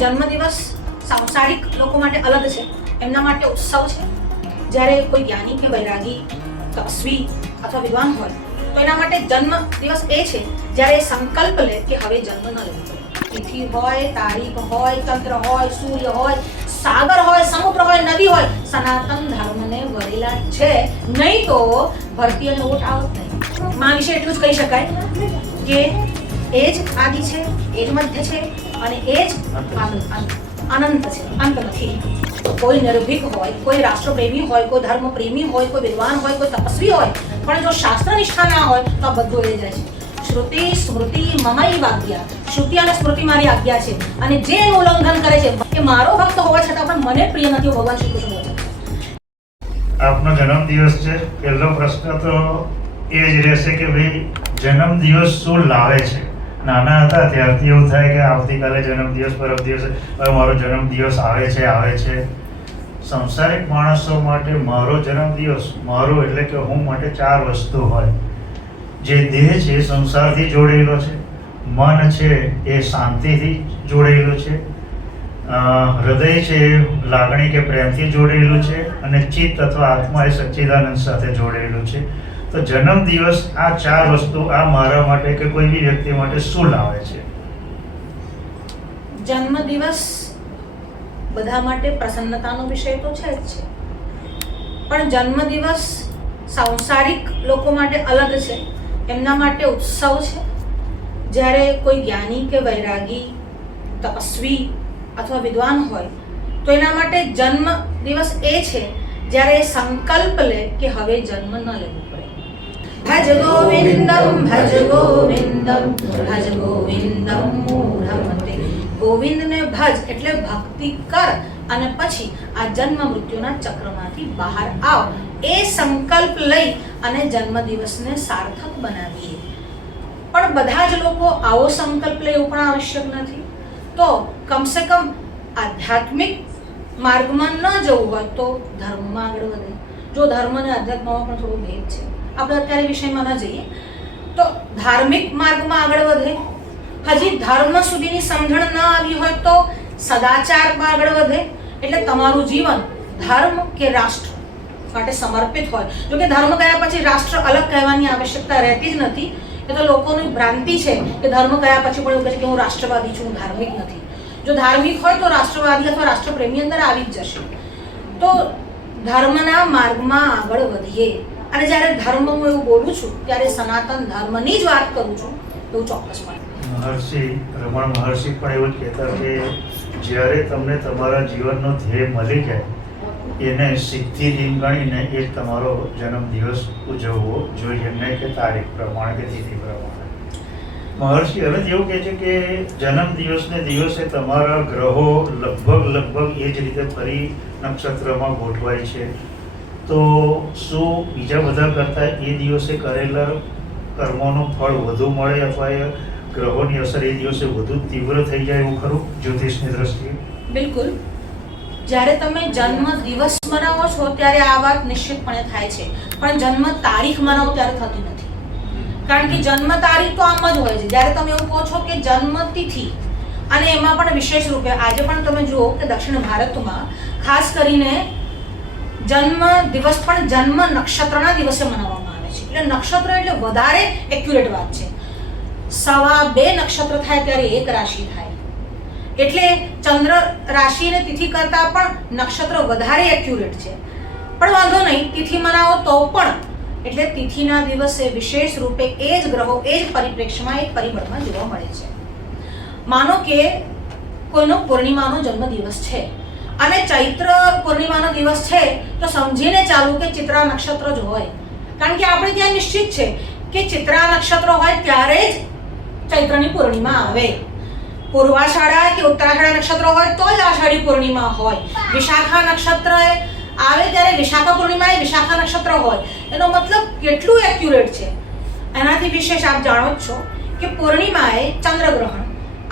જન્મદિવસ સાંસારિક લોકો માટે અલગ છે, એમના માટે ઉત્સવ છે. જ્યારે કોઈ જ્ઞાની કે વૈરાગી તપસ્વી અથવા વિદ્વાન હોય તો એના માટે જન્મદિવસ એ છે જ્યારે એ સંકલ્પ લે કે હવે જન્મ ન લેવો પડે. તિથિ હોય, તારીખ હોય, ચંદ્ર હોય, સૂર્ય હોય, સાગર હોય, સમુદ્ર હોય, નદી હોય, સનાતન ધર્મને વરેલા છે. નહીં તો ભરતી અને ઓટ આવત નહીં. માં વિશે એટલું જ કહી શકાય કે એ જ આદિ છે, એ જ મધ્ય છે અને એ જ અનંત છે, અંત નથી. કોઈ નિર્ભીક હોય, કોઈ રાષ્ટ્રપ્રેમી હોય, કોઈ ધર્મ પ્રેમી હોય, કોઈ વિદ્વાન હોય, કોઈ તપસ્વી હોય, પણ જો શાસ્ત્ર નિષ્ઠા ના હોય તો આ બધું એ જાય છે. શ્રુતિ સ્મૃતિ મમૈ આજ્ઞા, શ્રુતિ અને સ્મૃતિ મારી આજ્ઞા છે અને જે એનું ઉલ્લંઘન કરે છે કે મારો ભક્ત હોવા છતાં પણ મને પ્રિય નથી, ભગવાન શ્રી કૃષ્ણ બોલે. આપનો જન્મદિવસ છે. પહેલો પ્રશ્ન તો એ જ રહેશે કે ભાઈ જન્મદિવસ શું લાવે છે? નાના હતા ત્યારથી એવું થાય કે આવતીકાલે જન્મદિવસ, પરમ દિવસે હવે મારો જન્મદિવસ આવે છે. સંસારિક માણસો માટે મારો જન્મદિવસ, મારો એટલે કે હું માટે 4 વસ્તુ હોય. જે દેહ છે સંસારથી જોડેલો છે, મન છે એ શાંતિથી જોડેલો છે, હૃદય છે લાગણી કે પ્રેમથી જોડેલું છે અને ચિત્ત અથવા આત્મા એ સચ્ચિદાનંદ સાથે જોડેલું છે. તો જન્મદિવસ આ 4 વસ્તુ આ મારા માટે કે કોઈ બી વ્યક્તિ માટે શું લાવે છે? જન્મદિવસ બધા માટે પ્રસન્નતાનો વિષય તો છે જ છે, પણ જન્મદિવસ સાંસારિક લોકો માટે અલગ છે, એમના માટે ઉત્સવ છે. જ્યારે કોઈ જ્ઞાની કે વૈરાગી તપસ્વી અથવા વિદ્વાન હોય તો એના માટે જન્મદિવસ એ છે જ્યારે એ સંકલ્પ લે કે હવે જન્મ ન લેવો પડે. ભજ ગોવિંદમ ભજ ગોવિંદમ ભજ ગોવિંદમ મૂઢમતે. ગોવિંદને ભજ એટલે ભક્તિ કર અને પછી આ જન્મ મૃત્યુના ચક્રમાંથી બહાર આવ. એ સંકલ્પ લઈ અને જન્મદિવસને સાર્થક બનાવીએ. પણ બધા જ લોકો આવો સંકલ્પ લે એવું પણ આવશ્યક નથી. તો કમસે કમ આધ્યાત્મિક માર્ગમાં ન જવું હોય તો ધર્મમાં આગળ વધે. જો ધર્મ અને આધ્યાત્મમાં પણ થોડો ભેદ છે, આપણે અત્યારે વિષયમાં ન જઈએ, તો ધાર્મિક માર્ગમાં આગળ વધે. હજી ધર્મ સુધીની સમજણ ન આવી હોય તો સદાચારમાં આગળ વધે. એટલે તમારું જીવન ધર્મ કે રાષ્ટ્ર માટે સમર્પિત હોય. જો કે ધર્મ કર્યા પછી રાષ્ટ્ર અલગ કહેવાની આવશ્યકતા રહેતી જ નથી. એ તો લોકોની ભ્રાંતિ છે કે ધર્મ કર્યા પછી પણ એવું કહે છે કે હું રાષ્ટ્રવાદી છું, હું ધાર્મિક નથી. જો ધાર્મિક હોય તો રાષ્ટ્રવાદી અથવા રાષ્ટ્રપ્રેમી અંદર આવી જ જશે. તો ધર્મના માર્ગમાં આગળ વધીએ. અને જ્યારે ધર્મ હું એવું બોલું છું ત્યારે સનાતન ધર્મની જ વાત કરું છું એવું ચોક્કસપણે. રમણ મહર્ષિ પણ એવું જ કહેતા કે જ્યારે તમને તમારા જીવનનો ધ્યેય મળી જાય એને સિદ્ધિ દિન ગણીને એ તમારો જન્મદિવસ ઉજવવો જોઈએ, નહીં કે તારીખ પ્રમાણે કે તિથિ પ્રમાણે. મહર્ષિ હવે એવું કહે છે કે જન્મદિવસને દિવસે તમારા ગ્રહો લગભગ એ જ રીતે ફરી નક્ષત્રમાં ગોઠવાય છે. તો શું બીજા બધા કરતાં એ દિવસે કરેલા કર્મોનું ફળ વધુ મળે અથવા એ ગ્રહોની અસર એ દિવસે વધુ તીવ્ર થઈ જાય એવું ખરું જ્યોતિષની દ્રષ્ટિએ? બિલકુલ. જ્યારે તમે જન્મ દિવસ મનાવો છો ત્યારે આ વાત નિશ્ચિતપણે થાય છે, પણ જન્મ તારીખ મનાવો ત્યારે થતી નથી. કારણ કે જન્મ તારીખ તો આમ જ હોય છે. જ્યારે તમે એવું કહો છો કે જન્મ તિથિ, અને એમાં પણ વિશેષ રૂપે આજે પણ તમે જુઓ કે દક્ષિણ ભારતમાં ખાસ કરીને જન્મ દિવસ પણ જન્મ નક્ષત્રના દિવસે મનાવવામાં આવે છે. એટલે નક્ષત્ર એટલે વધારે એક્યુરેટ વાત છે. 2.25 નક્ષત્ર થાય ત્યારે 1 રાશિ થાય. એટલે ચંદ્ર રાશિ અને તિથિ કરતાં પણ નક્ષત્ર વધારે એક્યુરેટ છે. પણ વાંધો નહીં, તિથિ મનાવો તો પણ એટલે તિથિના દિવસે વિશેષ રૂપે એ જ ગ્રહો એ જ પરિપ્રેક્ષ્યમાં એક પરિબળમાં જોવા મળે છે. માનો કે કોઈનો પૂર્ણિમાનો જન્મદિવસ છે અને ચૈત્ર પૂર્ણિમાનો દિવસ છે તો સમજીને ચાલુ કે ચિત્રા નક્ષત્ર જ હોય. કારણ કે આપણે ત્યાં નિશ્ચિત છે કે ચિત્રા નક્ષત્ર હોય ત્યારે જ ચૈત્રની પૂર્ણિમા આવે. પૂર્વાષાઢા કે ઉત્તરાષાઢા નક્ષત્ર હોય તો જ આષાઢી પૂર્ણિમા હોય. વિશાખા નક્ષત્ર આવે ત્યારે વિશાખા પૂર્ણિમા એ વિશાખા નક્ષત્ર હોય. એનો મતલબ કેટલું એક્યુરેટ છે. એનાથી વિશેષ આપ જાણો જ છો કે પૂર્ણિમાએ ચંદ્રગ્રહણ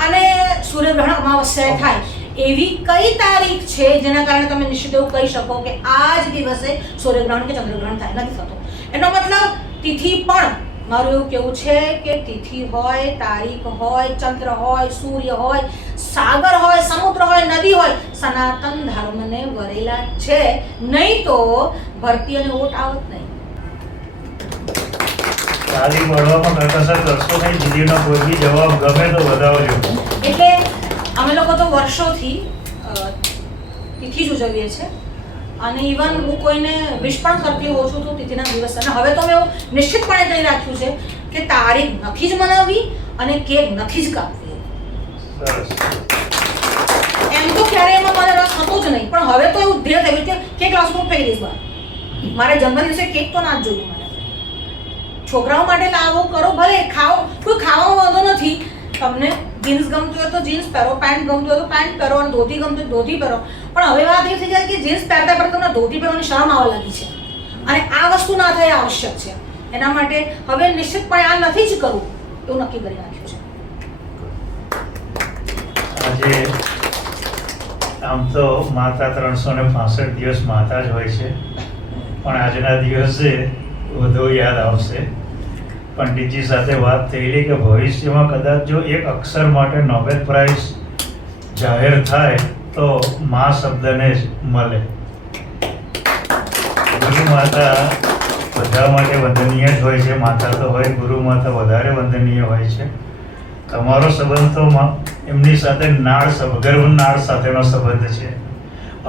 અને સૂર્યગ્રહણ અમાવસ્યાએ થાય એવી કઈ તારીખ છે જેના કારણે તમે નિશ્ચિત એવું કહી શકો કે આ જ દિવસે સૂર્યગ્રહણ કે ચંદ્રગ્રહણ થાય? નથી થતો. એનો મતલબ તિથિ પણ મારું એવું કહેવું છે કે તિથિ હોય, તારીખ હોય, ચંદ્ર હોય, સૂર્ય હોય, સાગર હોય, સમુદ્ર હોય, નદી હોય, સનાતન ધર્મને વરેલા છે. નહીં તો ભરતી અને ઓટ આવત નહીં. તાલી પડવામાં કરકસર કરશો નહીં. દીદીનો કોઈ બી જવાબ ગમે તો વધાવજો. એટલે અમે લોકો તો વર્ષોથી તિથિ જ ઉજવીએ છીએ અને ઇવન હું કોઈને વિશ પણ કરતી હોઉં છું તો તિથિના દિવસે. અને હવે તો મેં એવું નિશ્ચિતપણે કહી રાખ્યું છે કે તારીખ નથી જ મનાવવી અને કેક નથી જ કાપવી. સરસ. એમ તો ક્યારેય એમાં મને રસ હતો જ નહીં, પણ હવે તો એવું ધીરે થયું કે કેક લાવશું તો પહેલી વાર મારે જન્મદિવસે કેક તો ના જ જોયું. મને છોકરાઓ માટે લાવો કરો, ભલે ખાઓ, કોઈ ખાવાનો વાંધો નથી. તમને જીન્સ ગમતું હોય તો જીન્સ પહેરો, પેન્ટ ગમતું હોય તો પેન્ટ પહેરો, અને ધોતી ગમતું હોય તો ધોતી પહેરો. પણ હવે વાત એ થઈ જાય કે જીન્સ પહેરતા પહેરતા તમને ધોતી પહેરવાની શરમ આવવા લાગી છે અને આ વસ્તુ ના થાય આવશ્યક છે. એના માટે હવે નિશ્ચિતપણે આ નથી જ કરવું એવું નક્કી કરી નાખ્યું છે. આજે આમ તો માતા 365 દિવસ માતા જ હોય છે, પણ આજના દિવસે વધુ યાદ આવશે. પંડિતજી સાથે વાત થયેલી કે ભવિષ્યમાં કદાચ જો એક અક્ષર માટે નોબેલ પ્રાઇઝ જાહેર થાય તો મા શબ્દને જ મળે. ગુરુ માતા બધા માટે વંદનીય જ હોય છે. માતા તો હોય, ગુરુ માતા વધારે વંદનીય હોય છે. તમારો સંબંધ તો એમની સાથે ગર્ભ નાળ સાથેનો સંબંધ છે.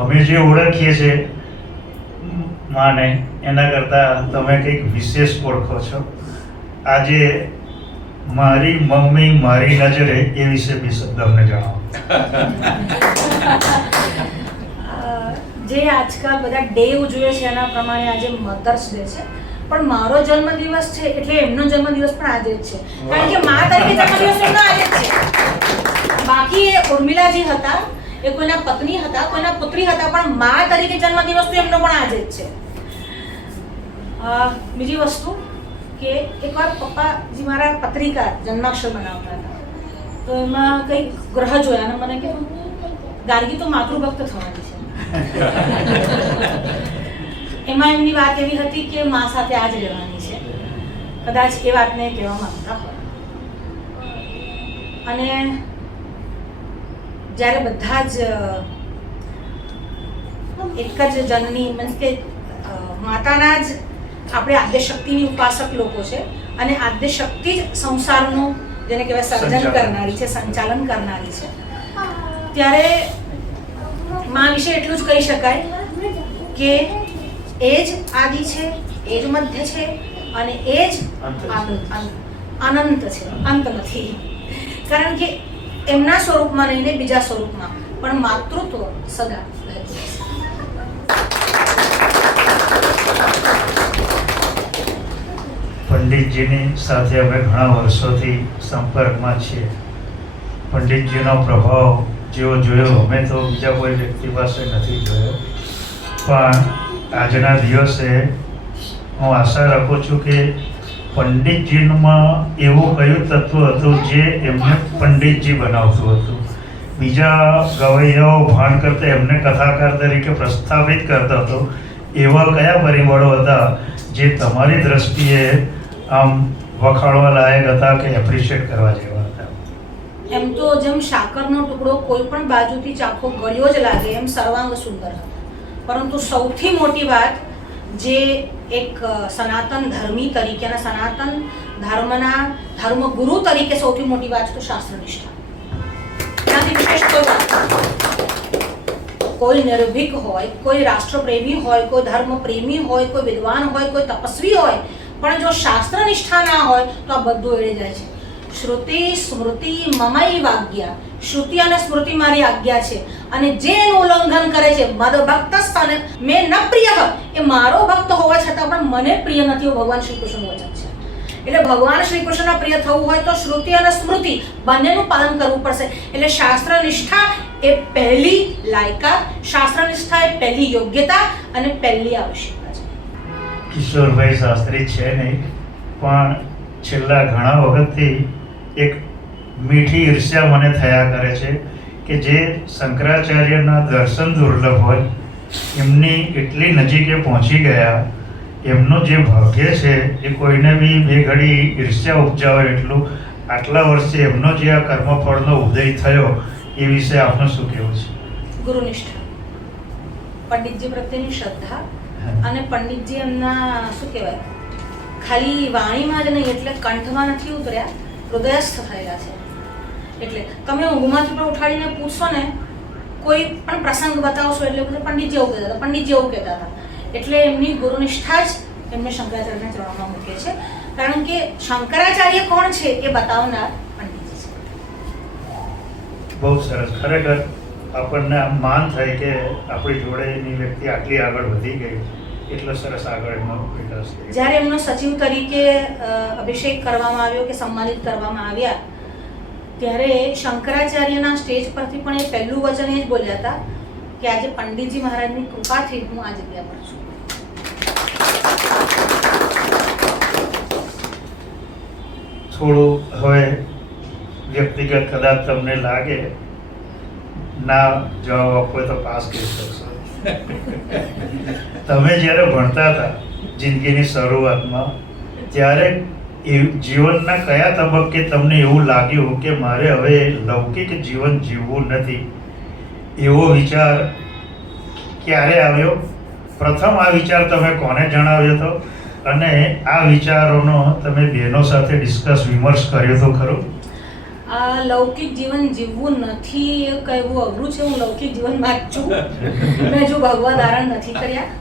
અમે જે ઓળખીએ છીએ માને એના કરતાં તમે કંઈક વિશેષ ઓળખો છો. આજે મારી મમ્મી મારી નજરે એ વિશે બે શબ્દ અમને જણાવો. જે આજકાલ બધા ડે ઉજવે છે એના પ્રમાણે આજે મધર્સ ડે છે, પણ મારો જન્મદિવસ છે એટલે એમનો જન્મદિવસ પણ આજે જ છે. કારણ કે મા તરીકે જન્મદિવસ એમનો આજે જ છે. બાકી એ ઉર્મિલાજી હતા, એ કોઈના પત્ની હતા, કોઈના પુત્રી હતા, પણ મા તરીકે જન્મદિવસ તો એમનો પણ આજે જ છે. બીજી વસ્તુ કે એકવાર પપ્પાજી મારા પત્રિકા જન્માક્ષર બનાવતા હતા, તો એમાં કંઈક ગ્રહ જોયા અને મને કીધું ગાર્ગી તો માતૃભક્ત થવાની છે. એમાં એમની વાત એવી હતી કે મા સાથે આ જ રહેવાની છે. કદાચ એ વાતને કહેવા માંગતા હોય. અને જ્યારે બધા જ એક જ જનની મીન્સ કે માતાના જ આપણે આદ્યશક્તિની ઉપાસક લોકો છે અને આદ્યશક્તિ જ સંસારનું જેને કહેવાય સર્જન કરનારી છે, સંચાલન કરનારી છે. ત્યારે મા વિશે એટલું જ કહી શકાય કે એ જ આદિ છે, એ જ મધ્ય છે અને એ જ અનંત છે, અંત નથી. કારણ કે એમના સ્વરૂપમાં નહીં ને બીજા સ્વરૂપમાં પણ માતૃત્વ સદા રહેતું છે. પંડિતજીની સાથે અમે ઘણા વર્ષોથી સંપર્કમાં છીએ. પંડિતજીનો પ્રભાવ જેવો જોયો અમે તો બીજા કોઈ વ્યક્તિ પાસે નથી જોયો, પણ આજના દિવસે હું આશા રાખું છું કે પંડિતજીમાં એવું કયું તત્વ હતું જે એમને પંડિતજી બનાવતું હતું. બીજા ગવૈયાઓ ભાન કરતા એમને કથાકાર તરીકે પ્રસ્થાપિત કરતો હતો. એવા કયા પરિબળો હતા જે તમારી દ્રષ્ટિએ આમ વખાણવા લાયક હતા કે એપ્રિશિએટ કરવા જેવા હતા? એમ તો જેમ સાકરનો ટુકડો કોઈ પણ બાજુથી ચાખો ગળ્યો જ લાગે એમ સર્વાંગ સુંદર હતા. પરંતુ સૌથી મોટી વાત જે એક સનાતન ધર્મી તરીકે અને સનાતન ધર્મના ધર્મગુરુ તરીકે સૌથી મોટી વાત તો શાસ્ત્રનિષ્ઠા. એનાથી વિશેષ કોઈ વાત નથી. કોઈ નિર્ભીક હોય, કોઈ રાષ્ટ્રપ્રેમી હોય, કોઈ ધર્મપ્રેમી હોય, કોઈ વિદ્વાન હોય, કોઈ તપસ્વી હોય, પણ જો શાસ્ત્રનિષ્ઠા ના હોય તો આ બધું એળે જાય છે. શ્રુતિ સ્મૃતિ મમૈ વાજ્ઞા, શ્રુતિ અને સ્મૃતિ મારી આજ્ઞા છે અને જે એનું ઉલ્લંઘન કરે છે મદ ભક્ત સ્થાને મેં ન પ્રિય, એ મારો ભક્ત હોવા છતાં પણ મને પ્રિય નથી એવું ભગવાન શ્રી કૃષ્ણનું વચન છે. એટલે ભગવાન શ્રી કૃષ્ણના પ્રિય થવું હોય તો શ્રુતિ અને સ્મૃતિ બંનેનું પાલન કરવું પડશે. એટલે શાસ્ત્રનિષ્ઠા એ પહેલી લાયકાત, શાસ્ત્રનિષ્ઠા એ પહેલી યોગ્યતા અને પહેલી આવશ્યકતા છે. કિશોરભાઈ શાસ્ત્રી છે નહીં, પણ છેલ્લા ઘણા વખતથી એક મીઠી ઈર્ષ્યા મને થયા કરે છે કે જે શંકરાચાર્યના દર્શન દુર્લભ હોય એમની એટલી નજીકે પહોંચી ગયા, એમનું જે ભાગ્ય છે એ કોઈને બી બે ઘડી ઈર્ષ્યા ઉપજાવે એટલું. આટલા વર્ષે એમનો જે આ કર્મફળનો ઉદય થયો એ વિશે આપનું શું કહેવું છે? ગુરુનિષ્ઠા, પંડિતજી પ્રત્યેની શ્રદ્ધા અને પંડિતજી એમના શું કહેવાય, ખાલી વાણીમાં જ નહીં, એટલે કંઠમાં નથી ઉતર્યા, હૃદયસ્થ થયેલા છે. એટલે તમે ઊંઘમાંથી પણ ઉઠાડીને પૂછશો ને, કોઈ પણ પ્રસંગ બતાવશો એટલે પંડિતજી એવું કહેતા હતા, પંડિતજી એવું કહેતા હતા. એટલે એમની ગુરુનિષ્ઠા જ એમને શંકરાચાર્યના ચરણોમાં મૂકે છે, કારણ કે શંકરાચાર્ય કોણ છે એ બતાવનાર પંડિતજી છે. બહુ સરસ. ખરેખર આપણને આમ માન થાય કે આપણી જોડેની વ્યક્તિ આટલી આગળ વધી ગઈ, એટલો સરસ આગળ એમનો વિકાસ થયો. જ્યારે એમનો સચિવ તરીકે અભિષેક કરવામાં આવ્યો કે સન્માનિત કરવામાં આવ્યા, ત્યારે શંકરાચાર્યના સ્ટેજ પરથી પણ એ પહેલું વચન એ જ બોલ્યા હતા કે આજે પંડિતજી મહારાજની કૃપાથી હું આ જગ્યા પર છું. થોડું હવે વ્યક્તિગત કદાચ તમને લાગે, ના જવાબ આપવો હોય તો પાસ કરી શકશો. તમે જ્યારે ભણતા હતા જિંદગીની શરૂઆતમાં, ત્યારે જીવનના કયા તબક્કે તમને એવું લાગ્યું કે મારે હવે લૌકિક જીવન જીવવું નથી, એવો વિચાર ક્યારે આવ્યો? પ્રથમ આ વિચાર તમે કોને જણાવ્યો હતો, અને આ વિચારોનો તમે બહેનો સાથે ડિસ્કસ વિમર્શ કર્યો તો ખરો? આ લૌકિક જીવન જીવવું નથી એ કહેવું અઘરું છે. હું લૌકિક જીવનમાં જ છું, મેં જો ભગવા ધારણ નથી કર્યા.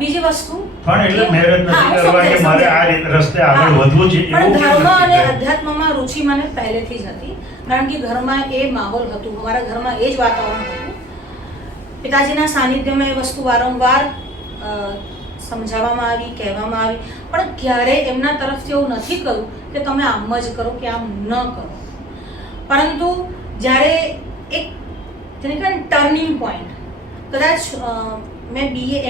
બીજી વસ્તુ પણ એટલે મહેનત નથી કરવાની, મારે આ રસ્તે આગળ વધવું છે પણ ધર્મ અને અધ્યાત્મમાં રુચિ મને પહેલેથી જ હતી, કારણ કે ઘરમાં એ માહોલ હતું, અમારા ઘરમાં એ જ વાતાવરણ હતું. પિતાજીના સાનિધ્યમાં એ વસ્તુ વારંવાર સમજાવવામાં આવી, કહેવામાં આવી, પણ ક્યારેય એમના તરફથી એવું નથી કહ્યું કે તમે આમ જ કરો કે આમ ન કરો. પરંતુ જ્યારે એક જેને કહેવાય ટર્નિંગ પોઈન્ટ, કદાચ મેં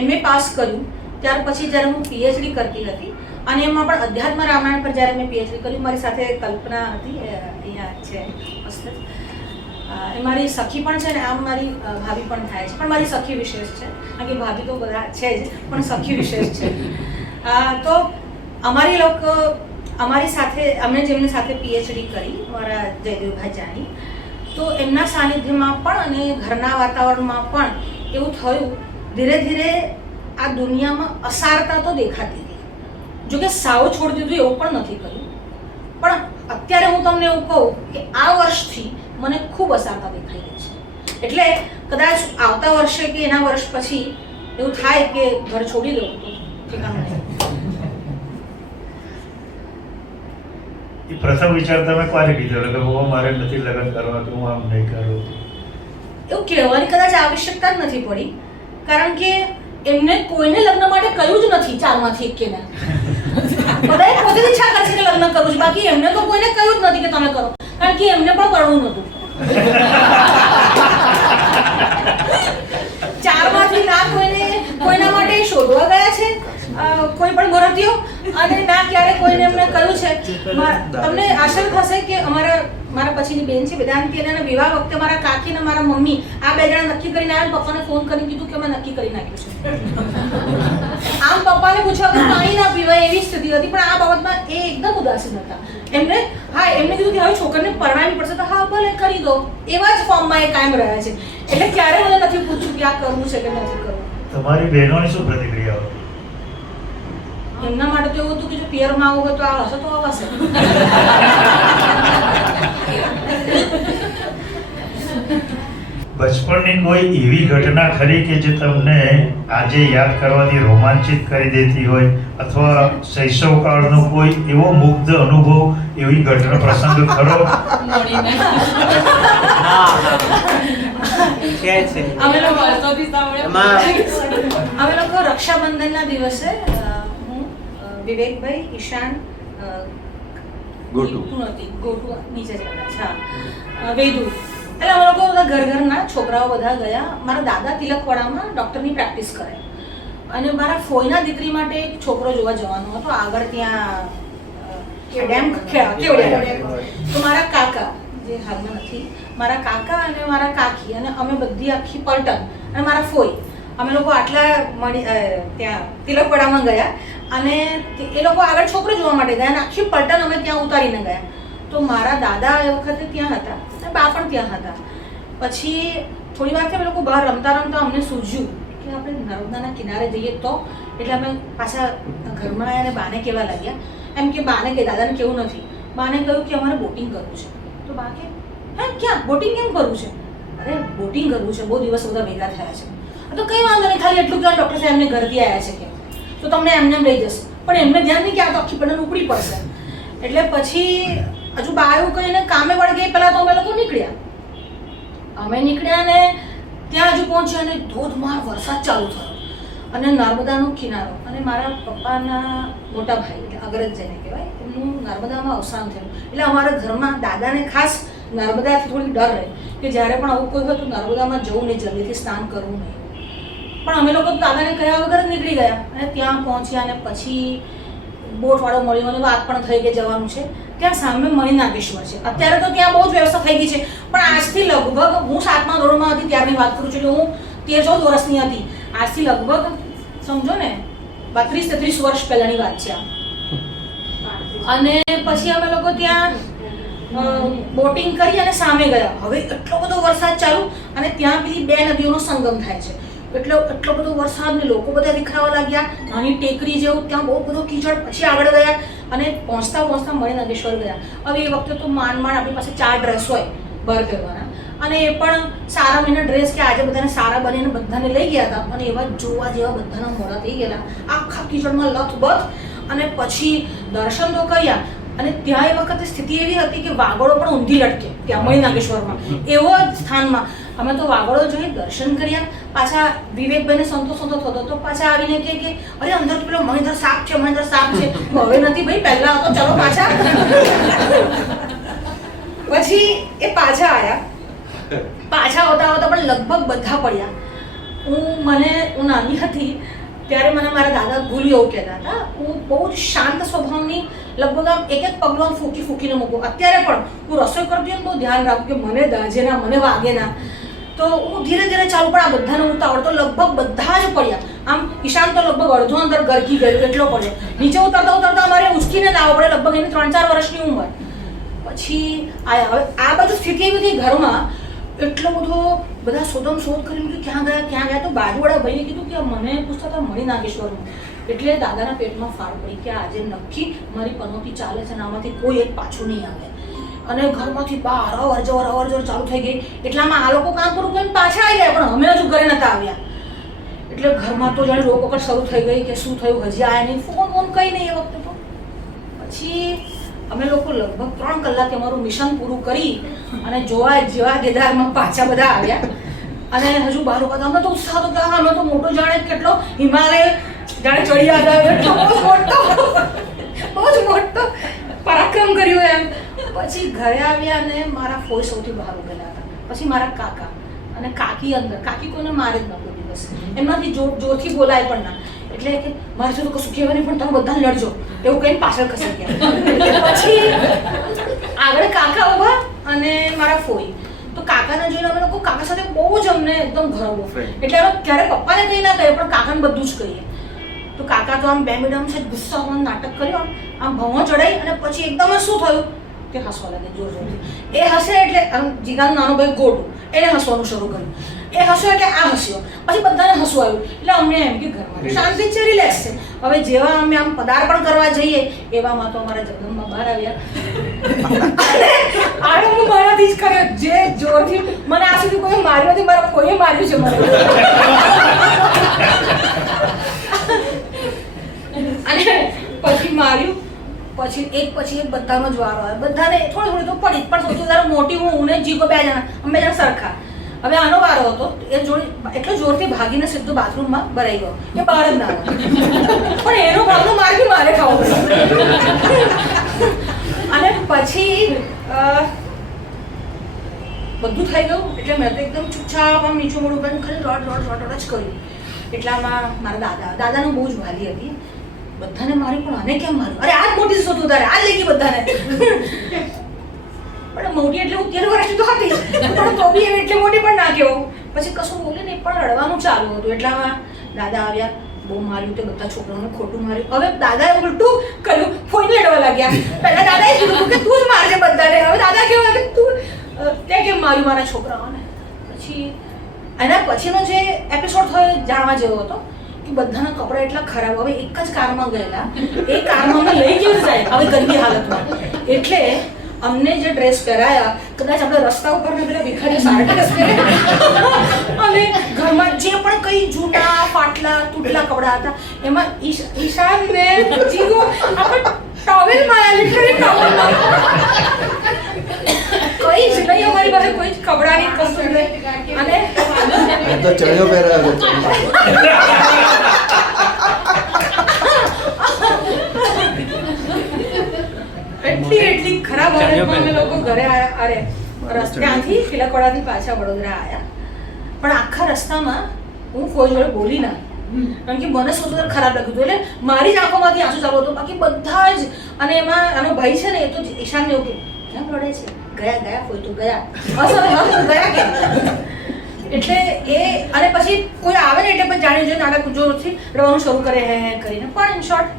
MA પાસ કર્યું ત્યાર પછી જ્યારે હું PhD કરતી હતી, અને એમાં પણ અધ્યાત્મ રામાયણ પર જ્યારે મેં PhD કર્યું, મારી સાથે કલ્પના હતી, અહીંયા છે મસ્ત, એ મારી સખી પણ છે ને આમ મારી ભાભી પણ થાય છે, પણ મારી સખી વિશેષ છે, કારણ કે ભાભી તો બધા છે જ, પણ સખી વિશેષ છે. તો અમારી સાથે અમે જેમની સાથે PhD કરી, અમારા જયદેવભાઈ જાની, તો એમના સાનિધ્યમાં પણ અને ઘરના વાતાવરણમાં પણ એવું થયું, ધીરે ધીરે આ દુનિયામાં અસારતા તો દેખાતી હતી. જોકે સાવ છોડી દીધું એવું પણ નથી કર્યું, પણ અત્યારે હું તમને એવું કહું કે આ વર્ષથી મને ખૂબ અસારતા દેખાઈ રહી છે. એટલે કદાચ આવતા વર્ષે કે એના વર્ષ પછી એવું થાય કે ઘર છોડી દઉં તો ઠીકાણું નહીં. એ પ્રથમ વિચાર તમે કોને કીધો કે હું મારે નથી લગ્ન કરવા, કે હું આમ નહીં કરું? એવું કહેવાની કદાચ આવશ્યકતા જ નથી પડી, કારણ કે એમને કોઈને લગ્ન માટે કહ્યું જ નથી, ચારમાંથી એકેને. બધાએ પોતે જ ઈચ્છા કરશે કે લગ્ન કરવું છે, બાકી એમને તો કોઈને કહ્યું જ નથી કે તમે કરો, કારણ કે એમને પણ કરવું નહોતું. ચારમાંથી ના કોઈના માટે શોધવા ગયા છે કોઈ પણ ગોરતીઓ, અને ના ક્યારે કોઈને એમને કહ્યું છે. તમને આશ્ચર્ય થશે કે મારા પછીની બેન છે વેદાંતી, અને એના વિવાહ વખતે મારા કાકી અને મારા મમ્મી આ બે જણા નક્કી કરીને આવ્યા, પપ્પાને ફોન કરીને કીધું કે અમે નક્કી કરી નાખ્યું છે. આમ પપ્પાને પૂછવા કે પાણી ના પીવાય એવી સ્થિતિ હતી, પણ આ બાબતમાં એ એકદમ ઉદાસીન હતા. એમને કીધું કે હવે છોકરીને પરણાવવી પડશે, તો હા ભલે કરી દો, એવા જ ફોર્મમાં એ કાયમ રહ્યા છે. એટલે ક્યારે મને નથી પૂછ્યું કે આ કરવું છે કે નથી કરવું. તમારી બહેનોની શું પ્રતિક્રિયા? એમના માટે તો એવું હતું કે જો પિયરમાં આવું હોય તો આ હશે તો આવશે. બચપણની કોઈ એવી ઘટના ખરી કે જે તમને આજે યાદ કરવાથી રોમાંચિત કરી દેતી હોય, અથવા શૈશવકાળનો કોઈ એવો મુગ્ધ અનુભવ, એવી ઘટના પ્રસંગ ખરો? અમે લોકો રક્ષાબંધનના દિવસે વિવેકભાઈ, ઈશાન, ગોટુ નીચે છે કદાચ, વેદુ, એટલે અમે લોકો બધા ઘરના છોકરાઓ બધા ગયા. મારા દાદા તિલકવાડામાં ડૉક્ટરની પ્રેક્ટિસ કરે, અને મારા ફોઈના દીકરી માટે એક છોકરો જોવા જવાનો હતો આગળ, ત્યાં ડેમ કેવડિયા. તો મારા કાકા, જે હાલમાં નથી, મારા કાકા અને મારા કાકી અને અમે બધી આખી પલટન અને મારા ફોઈ, અમે લોકો આટલા મળી ત્યાં તિલકવાડામાં ગયા, અને એ લોકો આગળ છોકરો જોવા માટે ગયા, અને આખી પલટન અમે ત્યાં ઉતારીને ગયા. તો મારા દાદા એ વખતે ત્યાં હતા, બા પણ ત્યાં હતા. પછી થોડી વાર અમે લોકો બહાર રમતા રમતા અમને સૂઝ્યું કે આપણે નર્મદાના કિનારે જઈએ તો, એટલે અમે પાછા ઘરમાં આવ્યા અને બાને કહેવા લાગ્યા. એમ કે બાને કે દાદાને કેવું નથી. બાને કહ્યું કે અમારે બોટિંગ કરવું છે. તો બા કે હે ક્યાં બોટિંગ કેમ કરવું છે? અરે બોટિંગ કરવું છે, બહુ દિવસ બધા ભેગા થયા છે. તો કંઈ વાંધો નહીં, ખાલી એટલું કે ડૉક્ટર સાહેબ એમને ઘરથી આવ્યા છે કે તો તમને એમને એમ લઈ જશે. પણ એમને ધ્યાન નહીં કે આ તો આખી પેલા ઉપડી પડશે. એટલે પછી હજુ બા એવું કહીને કામે વળગે પહેલાં તો અમે લોકો નીકળ્યા. અમે નીકળ્યા ને ત્યાં હજુ પહોંચ્યા અને ધોધમાર વરસાદ ચાલુ થયો અને નર્મદાનો કિનારો. અને મારા પપ્પાના મોટા ભાઈ એટલે અગ્રજ જેને કહેવાય એમનું નર્મદામાં અવસાન થયું. એટલે અમારા ઘરમાં દાદાને ખાસ નર્મદાથી થોડી ડર રહે કે જ્યારે પણ આવું કોઈ હોય તો નર્મદામાં જવું નહીં, જલ્દીથી સ્નાન કરવું નહીં. પણ અમે લોકો દાદાને કહ્યા વગર જ નીકળી ગયા અને ત્યાં પહોંચ્યા અને પછી બોટવાળો મળ્યો અને વાત પણ થઈ કે જવાનું છે. ત્યાં સામે મણિનાગેશ્વર છે. અત્યારે તો ત્યાં બહુ જ વ્યવસ્થા થઈ ગઈ છે, પણ આજથી લગભગ હું 7મા ધોરણમાં હતી ત્યારની વાત કરું છું, એટલે હું 13-14 વર્ષની હતી. આજથી લગભગ સમજો ને 32-33 વર્ષ પહેલાંની વાત છે આ. અને પછી અમે લોકો ત્યાં બોટિંગ કરી અને સામે ગયા. હવે એટલો બધો વરસાદ ચાલુ અને ત્યાં પેલી બે નદીઓનો સંગમ થાય છે. એટલો બધો વરસાદ ને લોકો બધા વિખરાવા લાગ્યા. નાની ટેકરી જેવું ત્યાં બહુ બધો કીચડ. પછી આગળ ગયા અને પહોંચતા મણિનાગેશ્વર ગયા. હવે એ વખતે તો માંડ આપણી પાસે 4 ડ્રેસ હોય બહાર કરવાના, અને એ પણ સારા મહિના ડ્રેસ કે આજે બધાને સારા બનીને બધાને લઈ ગયા હતા. અને એવા જોવા જેવા બધાના મોઢા થઈ ગયેલા આખા કીચડમાં લથબથ. અને પછી દર્શન તો કર્યા. અને ત્યાં એ વખતે સ્થિતિ એવી હતી કે વાગડો પણ ઊંધી લટકે ત્યાં મણિનાગેશ્વરમાં. એવો જ સ્થાનમાં અમે તો વાગડો જોઈ દર્શન કર્યા. પાછા વિવેકભાઈને સંતોષ થતો તો પાછા આવીને કે અરે અંદર તો પેલો મણિધર સાપ છે. હવે નથી ભાઈ, પહેલા હતો, ચલો પાછા. પછી એ પાછા આવતા પણ લગભગ બધા પડ્યા. હું નાની હતી ત્યારે મને મારા દાદા ગુરુ એવું કહેતા હતા. હું બહુ જ શાંત સ્વભાવની, લગભગ આમ એક પગલું ફૂકીને મૂકું. અત્યારે પણ હું રસોઈ કરતી હોય તો ધ્યાન રાખું કે મને દાજે ના, મને વાગે ના. તો હું ધીરે ધીરે ચાલુ, પણ આ બધાને ઉતાવળ તો લગભગ બધા જ પડ્યા. આમ ઈશાન તો લગભગ અડધો અંદર ગરકી ગયો એટલો પડ્યો. નીચે ઉતરતા અમારે ઉચકીને લાવવો પડે. લગભગ એની 3-4 વર્ષની ઉંમર. પછી આયા. હવે આ બાજુ સ્થિતિ એવી હતી ઘરમાં, એટલો બધો બધા શોધ કરીને કે ક્યાં ગયા. તો બાજુવાળા ભાઈએ કીધું કે મને પૂછતા હતા મણિનાગેશ્વરનું. એટલે દાદાના પેટમાં ફાળ પડી કે આજે નક્કી મારી પનોતી ચાલે છે અને આમાંથી કોઈ એક પાછું નહીં આવે. અને ઘરમાંથી બહાર અવર જવર ચાલુ થઈ ગઈ. એટલામાં આ લોકો કામ પૂરું કરીને પાછા આવી ગયા, પણ અમે હજુ ઘરે નતા આવ્યા. એટલે ઘરમાં તો જાણે રોકકડ શરૂ થઈ ગઈ કે શું થયું, હજી આવ્યા નહીં, ફોન કંઈ નહીં એ વખતે તો. પછી અમે લોકો લગભગ 3 કલાકે અમારું મિશન પૂરું કરી અને જેવા કેદારમાં પાછા બધા આવ્યા. અને હજુ બહાર ઉભા અમે તો ઉત્સાહ હતો કે અમે તો મોટો જાણે કેટલો હિમાલય જાણે ચડી આવ્યા, એટલો બહુ જ મોટો પરાક્રમ કર્યો એમ. પછી ઘરે આવ્યા અને મારા ફોઈ સૌથી બહાર ઉભેલા હતા. પછી મારા કાકા અને કાકી અંદર. કાકી કોઈને મારે જ નહોતો દિવસ, એમનાથી જોરથી બોલાય પણ ના. એટલે કે મારે તો કશું કહેવાય નહીં, પણ તમે બધા લડજો એવું કહીને પાછળ ખસી ગયા. પછી આગળ કાકા ઉભા અને મારા ફોઈ. તો કાકાને જોઈને અમે લોકો કાકા સાથે બહુ જ અમને એકદમ ઘરવો. એટલે અમે ક્યારે પપ્પાને કંઈ ના કહીએ, પણ કાકાને બધું જ કહીએ. તો કાકા તો આમ 2 મિનિટ છે ગુસ્સામાં નાટક કર્યો, આમ ભણવો ચડાઈ અને પછી એકદમ શું થયું તે હસવા લાગે જોરથી. એ હસે એટલે જીગાનો નાનો ભાઈ ગોટુ, એને હસવાનું શરૂ કર્યું. એ હસ્યો એટલે આ હસ્યો. પછી બધાને હસવું આવ્યું. એટલે અમને એમ કે ઘરમાં શાંતિ છે, રિલેક્સ છે. હવે જેવા અમે આમ પદાર્પણ કરવા જઈએ એવામાં તો અમારા જગદંબા બહાર આવ્યા. આનો હું મારાથી જ કર્યો, જે જોરથી મને આ સુધી કોઈ માર્યું નથી. મારા કોઈએ માર્યું છે મને. અને પછી માર્યું. પછી એક બધાનો જ વારો આવે. બધાને થોડી તો પડી, પણ સૌથી વધારે મોટી હું ને જીગો 2 જણા, અમે જણા સરખા. હવે આનો વારો હતો. એ જોડી એટલો જોરથી ભાગીને સીધો બાથરૂમમાં ભરાઈ ગયો કે બહાર જ ના આવ્યો. પણ એનો ભાગનો માર બી મારે ખાવો પડ્યો. અને પછી બધું થઈ ગયું. એટલે મેં તો એકદમ ચૂપચાપ આમ નીચું મોડું કરીને ખાલી રોડ જ કર્યું. એટલામાં મારા દાદાનું બહુ જ વાલી હતી. બધાને મારી, પણ આને કેમ માર્યું? અરે આ જ મોટી શોધ ઉતારે, આ જ લઈ ગઈ બધાને. પણ મોટી એટલે હું 13 વર્ષની તો હતી, પણ તો બી એટલી મોટી પણ ના કહેવું. પછી કશું બોલે નહીં, પણ રડવાનું ચાલુ હતું. એટલામાં દાદા આવ્યા, બહુ માર્યું તે બધા છોકરાઓને ખોટું માર્યું. હવે દાદાએ ઉલટું કર્યું, ફોઈને લડવા લાગ્યા. પહેલા દાદાએ કીધું કે તું જ મારજે બધાને. હવે દાદા કેવા કે તું ત્યાં કેમ માર્યું મારા છોકરાઓને. પછી એના પછીનો જે એપિસોડ થયો એ જાણવા જેવો હતો કે બધાના કપડાં એટલા ખરાબ. હવે એક જ કારમાં ગયેલા, એ કારમાં અમે લઈ કેવી જાય હવે ગંદી હાલતમાં. એટલે અમને જે ડ્રેસ પહેરાયા કદાચ આપણે રસ્તા ઉપર ને પેલા ભિખારી સારડા અને ઘરમાં જે પણ કઈ જૂના ફાટલા તૂટલા કપડાં હતા એમાં ઈશાન ને જીગો આપણે ટોવેલ માં લિટરલી ટોવેલ માં કોઈ જ નહીં, અમારી પાસે કોઈ જ કપડાની કશું નહીં. અને તો ચણિયો પહેરાયો હતો. એટલી ખરાબ હાલતમાં અમે લોકો ઘરે આવ્યા. અરે ત્યાંથી તિલકવાડાથી પાછા વડોદરા આવ્યા. પણ આખા રસ્તામાં હું કોઈ જોડે બોલી ના, કારણ કે મને સૌથી ખરાબ લાગ્યું હતું. એટલે મારી જ આંખોમાંથી આંસુ ચાલુ હતું, બાકી બધા જ. અને એમાં આનો ભાઈ છે ને, એ તો ઈશાનને એવું કે કેમ રડે છે, ગયા કોઈ તો ગયા ગયા કેમ. એટલે એ અને પછી કોઈ આવે ને એટલે પણ જાણી જોઈને નાટક જોરથી રડવાનું શરૂ કરે હે કરીને. પણ ઇન શોર્ટ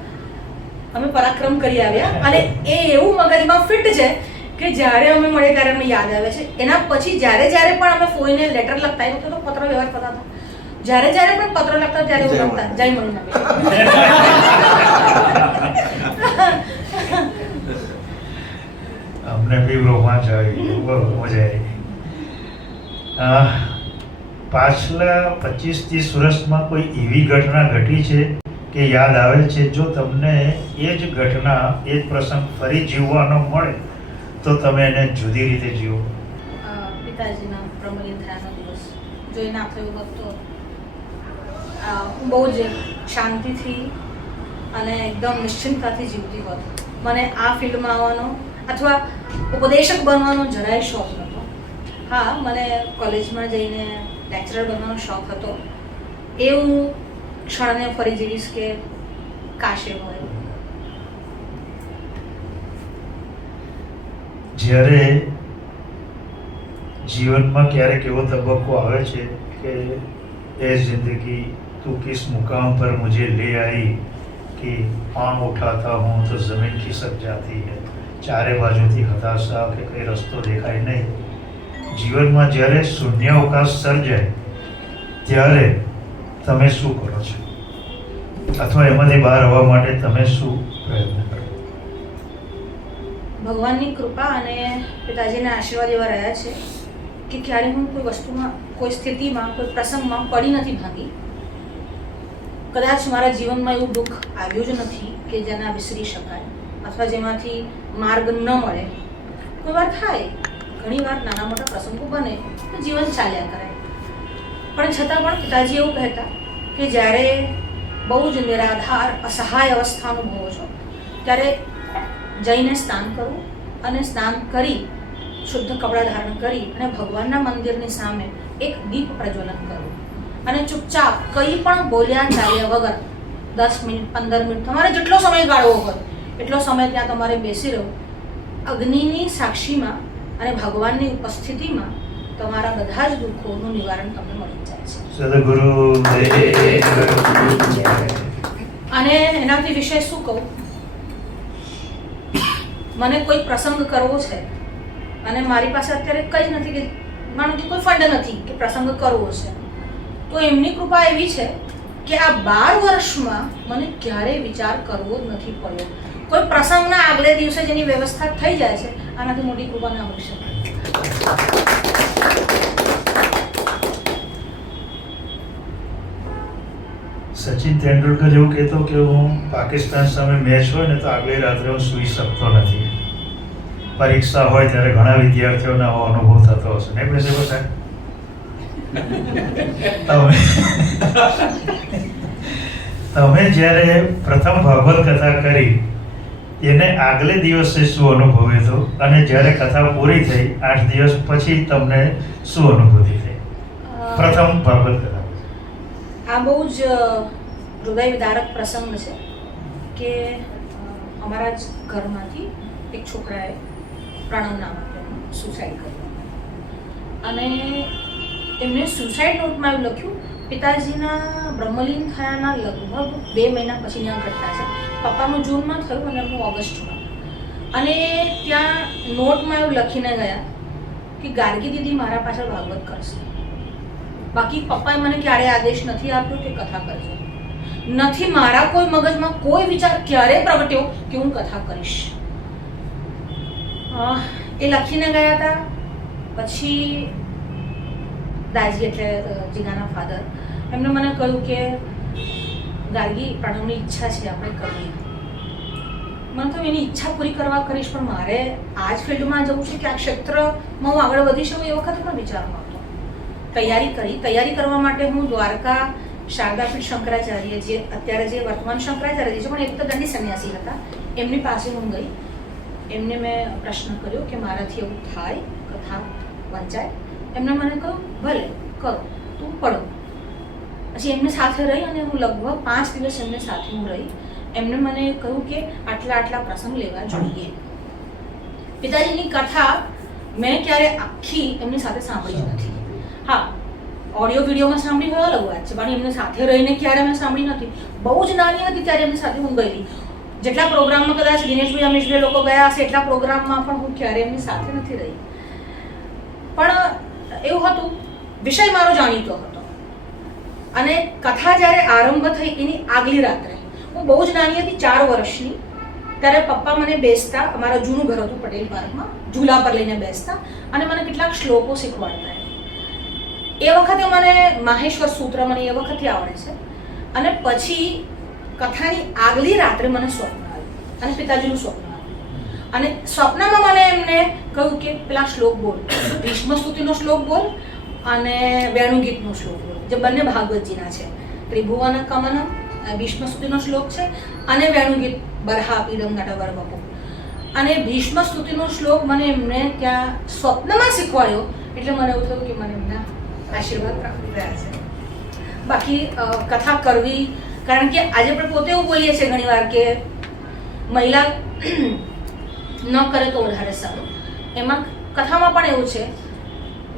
અમે પરાક્રમ કરી આવ્યા. અને એ એવું મગજમાં ફિટ છે કે જ્યારે અમે મળીએ ત્યારે અમને યાદ આવે છે. એના પછી જ્યારે પણ અમે ફોઈને લેટર લખતા, એ વખતે તો પત્ર વ્યવહાર કરતા હતા, જ્યારે પણ પત્ર લખતા ત્યારે એવું લખતા જય મળી. અમને બી રોમાંચ આવી, બહુ મજા આવી. પાછલા 25-30 વર્ષમાં કોઈ એવી ઘટના ઘટી છે કે યાદ આવે છે, જો તમને એ જ ઘટના, એ જ પ્રસંગ ફરી જીવવાનો મળે તો તમે એને જુદી રીતે જીવો? પિતાજીના બ્રહ્મલીન થયાનો દિવસ જોઈને આખો એવું હતો. હું બહુ જ શાંતિથી અને એકદમ નિશ્ચિંતતાથી જીવતી હોત. મને આ ફિલ્ડમાં આવવાનો અથવા ઉપદેશક બનવાનો જરાય શોખ નહોતો. હા, મને કોલેજમાં જઈને લેક્ચરર બનવાનો શોખ હતો. એ હું ક્ષણને ફરી જીવીશ કે કાશે હોય. જ્યારે જીવનમાં ક્યારેક એવો તબક્કો આવે છે કે એ જિંદગી તું કિસ મુકામ પર મુझे ले आई कि आँख उठाता हूँ तो जमीन खिसक जाती है, ચારે બાજુથી હતાશા કે કંઈ રસ્તો દેખાય નહીં. જીવનમાં જ્યારે શૂન્યાવકાશ સર્જાય ત્યારે તમે શું કરો છો, અથવા એમાંથી બહાર આવવા માટે તમે શું પ્રયત્ન કરો? ભગવાનની કૃપા અને પિતાજીના આશીર્વાદ એવા રહ્યા છે કે ક્યારે હું કોઈ વસ્તુમાં, કોઈ સ્થિતિમાં, કોઈ પ્રસંગમાં પડી નથી ભાગી. કદાચ મારા જીવનમાં એવું દુઃખ આવ્યું જ નથી કે જેના વિસરી શકાય અથવા જેમાંથી માર્ગ ન મળે. કોઈ વાર થાય, ઘણી વાર નાના મોટા પ્રસંગો બને તો જીવન ચાલ્યા કરે. પણ છતાં પણ પિતાજી એવું કહેતા કે જ્યારે બહુ જ નિરાધાર અસહાય અવસ્થા અનુભવો છો ત્યારે જઈને સ્નાન કરવું અને સ્નાન કરી શુદ્ધ કપડાં ધારણ કરી અને ભગવાનના મંદિરની સામે એક દીપ પ્રજ્વલન કરવું અને ચૂપચાપ કંઈ પણ બોલ્યા ચાલ્યા વગર 10 મિનિટ 15 મિનિટ તમારે જેટલો સમય ગાળવો હોય એટલો સમય ત્યાં તમારે બેસી રહો. અગ્નિની સાક્ષીમાં અને ભગવાનની ઉપસ્થિતિમાં તમારા બધા જ દુઃખોનું નિવારણ તમને મળી જાય છે. સદગુરુ અને એનાથી વિશે શું કહું, મને કોઈ પ્રસંગ કરવો છે અને મારી પાસે અત્યારે કંઈ જ નથી, કે માનો કે કોઈ ફંડ નથી કે પ્રસંગ કરવો છે, તો એમની કૃપા એવી છે કે આ 12 વર્ષમાં મને ક્યારેય વિચાર કરવો જ નથી પડ્યો. કોઈ પ્રસંગના આગલે દિવસે જેની વ્યવસ્થા થઈ જાય છે, આનાથી મોટી કૃપા ના હોઈ શકે. સચિન તેંડુલકર એવું કહેતો કે હું પાકિસ્તાન સામે મેચ હોય ને તો આગલી રાત્રે હું સૂઈ શકતો નથી. પરીક્ષા હોય ત્યારે ઘણા વિદ્યાર્થીઓને આવો અનુભવ થતો હશે ને પ્રિન્સિપલ સાહેબ? તમે જ્યારે પ્રથમ ભાગવત કથા કરી એને આગલે દિવસે શું અનુભવ્યું હતું અને જ્યારે કથા પૂરી થઈ 8 દિવસ પછી તમને શું અનુભૂતિ થઈ પ્રથમ ભાગવત કથા? આ બહુ જ હૃદય વિદારક પ્રસંગ છે કે અમારા જ ઘરમાંથી એક છોકરાએ પ્રણવ નામ આપ્યું, સુસાઇડ કર્યું. અને એમને સુસાઇડ નોટમાં એવું લખ્યું, પિતાજીના બ્રહ્મલીન થયાના લગભગ 2 મહિના પછીની આ ઘટના છે. પપ્પાનું જૂનમાં થયું અને એમનું ઓગસ્ટમાં. અને ત્યાં નોટમાં એવું લખીને ગયા કે ગાર્ગી દીદી મારા પાછળ ભાગવત કરશે. બાકી પપ્પાએ મને ક્યારેય આદેશ નથી આપ્યો કે કથા કરજો. નથી મારા કોઈ મગજમાં કોઈ વિચાર ક્યારેય પ્રગટ્યો કે હું કથા કરીશ. એ લખીને ગયા હતા. પછી દાજી એટલે જીગાના ફાધર એમને મને કહ્યું કે ગાર્ગી પ્રણવની ઈચ્છા છે, આપણે કરીએ. મને તો એની ઈચ્છા પૂરી કરવા કરીશ, પણ મારે આ જ ફિલ્ડમાં જવું છે કે આ ક્ષેત્રમાં હું આગળ વધી શકું એ વખતે પણ વિચારમાં હતો. તૈયારી કરવા માટે હું દ્વારકા શારદાપીઠ શંકરાચાર્ય, જે અત્યારે જે વર્તમાન શંકરાચાર્ય છે પણ એ તો દંડી સંન્યાસી હતા, એમની પાસે હું ગઈ. એમને મેં પ્રશ્ન કર્યો કે મારાથી એવું થાય, કથા વંચાય. એમને મને કહ્યું ભલે કરો, તું પડો. પછી એમની સાથે રહી અને હું લગભગ 5 દિવસ એમને સાથે હું રહી. એમને મને કહ્યું કે આટલા પ્રસંગ લેવા જોઈએ. પિતાજીની કથા મેં ક્યારે આખી એમની સાથે સાંભળી જ નથી. હા, ઓડિયો વિડીયોમાં સાંભળી હોય અલગ વાત છે, પણ એમને સાથે રહીને ક્યારે મેં સાંભળી નથી. બહુ જ નાની હતી ત્યારે એમની સાથે હું ગયેલી. જેટલા પ્રોગ્રામમાં કદાચ દિનેશભાઈ અમીશભાઈ લોકો ગયા હશે એટલા પ્રોગ્રામમાં પણ હું ક્યારે એમની સાથે નથી રહી. પણ એવું હતું, વિષય મારો જાણીતો હતો. અને કથા જ્યારે આરંભ થઈ એની આગલી રાત્રે હું બહુ જ નાની હતી, 4 વર્ષની, ત્યારે પપ્પા મને બેસતા, અમારા જૂનું ઘર હતું પટેલ પાર્કમાં, ઝૂલા પર લઈને બેસતા અને મને કેટલાક શ્લોકો શીખવાડતા. એ વખતે મને માહેશ્વર સૂત્ર મને એ વખતે આવડે છે. અને પછી કથાની આગલી રાત્રે મને સ્વપ્ન આવ્યું અને પિતાજીનું સ્વપ્ન આવ્યું. અને સ્વપ્નમાં મને એમને કહ્યું કે પેલા શ્લોક બોલ, ભીષ્મ સ્તુતિનો શ્લોક બોલ અને વેણુગીતનો શ્લોક બોલ, જે બંને ભાગવતજીના છે. ત્રિભુવન કમનમ ભીષ્મ સ્તુતિનો શ્લોક છે અને વેણુગીત બરહા પીડમ નટવર બપુ. અને ભીષ્મ સ્તુતિનો શ્લોક મને એમને ત્યાં સ્વપ્નમાં શીખવાડ્યો. એટલે મને એવું થયું કે મને એમના આશીર્વાદ પ્રાપ્ત થયા છે. બાકી કથા કરવી, કારણ કે આજે આપણે પોતે એવું બોલીએ છીએ ઘણીવાર કે મહિલા ન કરે તો વધારે સારું. એમાં કથામાં પણ એવું છે,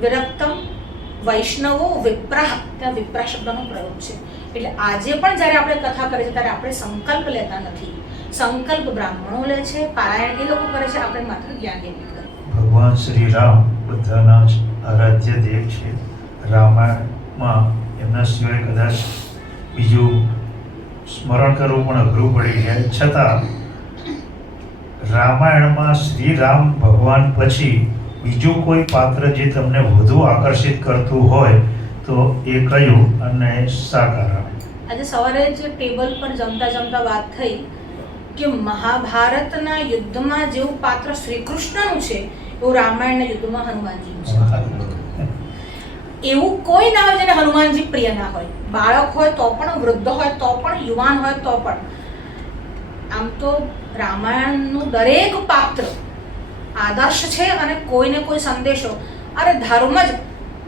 વિરક્તમ વૈષ્ણવો વિપ્રાહ, ત્યાં વિપ્રાહ શબ્દનો પ્રયોગ છે. એટલે આજે પણ જ્યારે આપણે કથા કરીએ છીએ ત્યારે આપણે સંકલ્પ લેતા નથી. સંકલ્પ બ્રાહ્મણો લે છે, પારાયણ એ લોકો કરે છે, આપણે માત્ર જ્ઞાન દેવી કરીએ. ભગવાન શ્રી રામ બધાના જ આરાધ્ય દેવ છે. રામાયણમાં એમના સિવાય કદાચ બીજું સ્મરણ કરવું પણ અઘરું પડી જાય. છતાં રામાયણમાં શ્રી રામ ભગવાન પછી બીજું કોઈ પાત્ર જે તમને વધુ આકર્ષિત કરતું હોય તો એ કયું અને શા કારણે? આજે સવારે જ ટેબલ પર જમતા વાત થઈ કે મહાભારતના યુદ્ધમાં જેવું પાત્ર શ્રી કૃષ્ણનું છે એવું રામાયણના યુદ્ધમાં હનુમાનજીનું છે. એવું કોઈ ના હોય જેને હનુમાનજી પ્રિય ના હોય. બાળક હોય તો પણ, વૃદ્ધ હોય તો પણ, યુવાન હોય તો પણ. આમ તો રામાયણનું દરેક પાત્ર આદર્શ છે અને કોઈને કોઈ સંદેશો. અરે ધર્મ જ,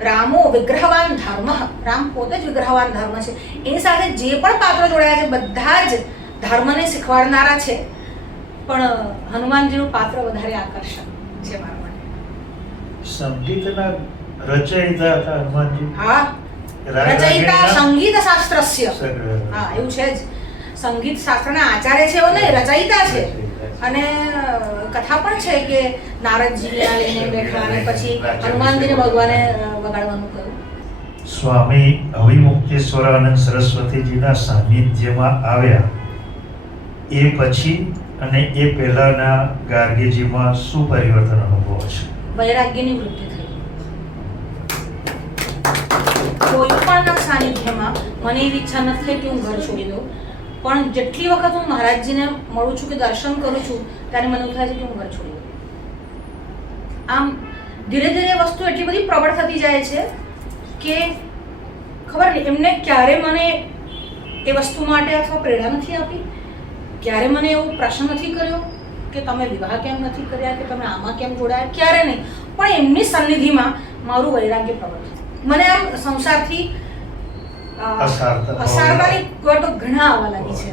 રામો વિગ્રહવાન ધર્મ, રામ પોતે જ વિગ્રહવાન ધર્મ છે. એની સાથે જે પણ પાત્રો જોડાયા છે બધા જ ધર્મને શીખવાડનારા છે. પણ હનુમાનજીનું પાત્ર વધારે આકર્ષક છે મારા માટે. સંગીતના રચયિતા હતા હનુમાનજી. હા, રચયિતા સંગીત શાસ્ત્રસ્ય. હા, એવું છે જ. સંગીત શાસ્ત્રના આચાર્ય છે, એવો નહીં, રચયિતા છે. અને કથા પણ છે કે નારદજી લઈને બેઠા અને પછી હનુમાનજીને ભગવાને વગાડવાનું કહ્યું. સ્વામી અવિમુક્તેશ્વરાનંદ સરસ્વતીજીના સાનિધ્યમાં આવ્યા એ પછી અને એ પહેલાના ગાર્ગીજીમાં શું પરિવર્તન અનુભવો છે? વૈરાગ્યની વૃદ્ધિ થઈ. કોઈ પણ સાનિધ્યમાં મને એવી ઈચ્છા નથી થઈ કે હું ઘર છોડી દઉં. પણ જેટલી વખત હું મહારાજજીને મળું છું કે દર્શન કરું છું ત્યારે મને એવું થાય છે કે હું ઘર છોડી દઉં. આમ ધીરે ધીરે વસ્તુ એટલી બધી પ્રબળ થતી જાય છે કે ખબર નહીં એમને ક્યારે મને એ વસ્તુ માટે અથવા પ્રેરણા નથી આપી, ક્યારે મને એવો પ્રશ્ન નથી કર્યો કે તમે વિવાહ કેમ નથી કર્યા, કે તમે આમાં કેમ જોડાયા, ક્યારે નહીં. પણ એમની સન્નિધિમાં મારું વૈરાગ્ય પ્રબળ છે. મને આમ સંસારથી અસારતાની તો ઘણા આવવા લાગી છે.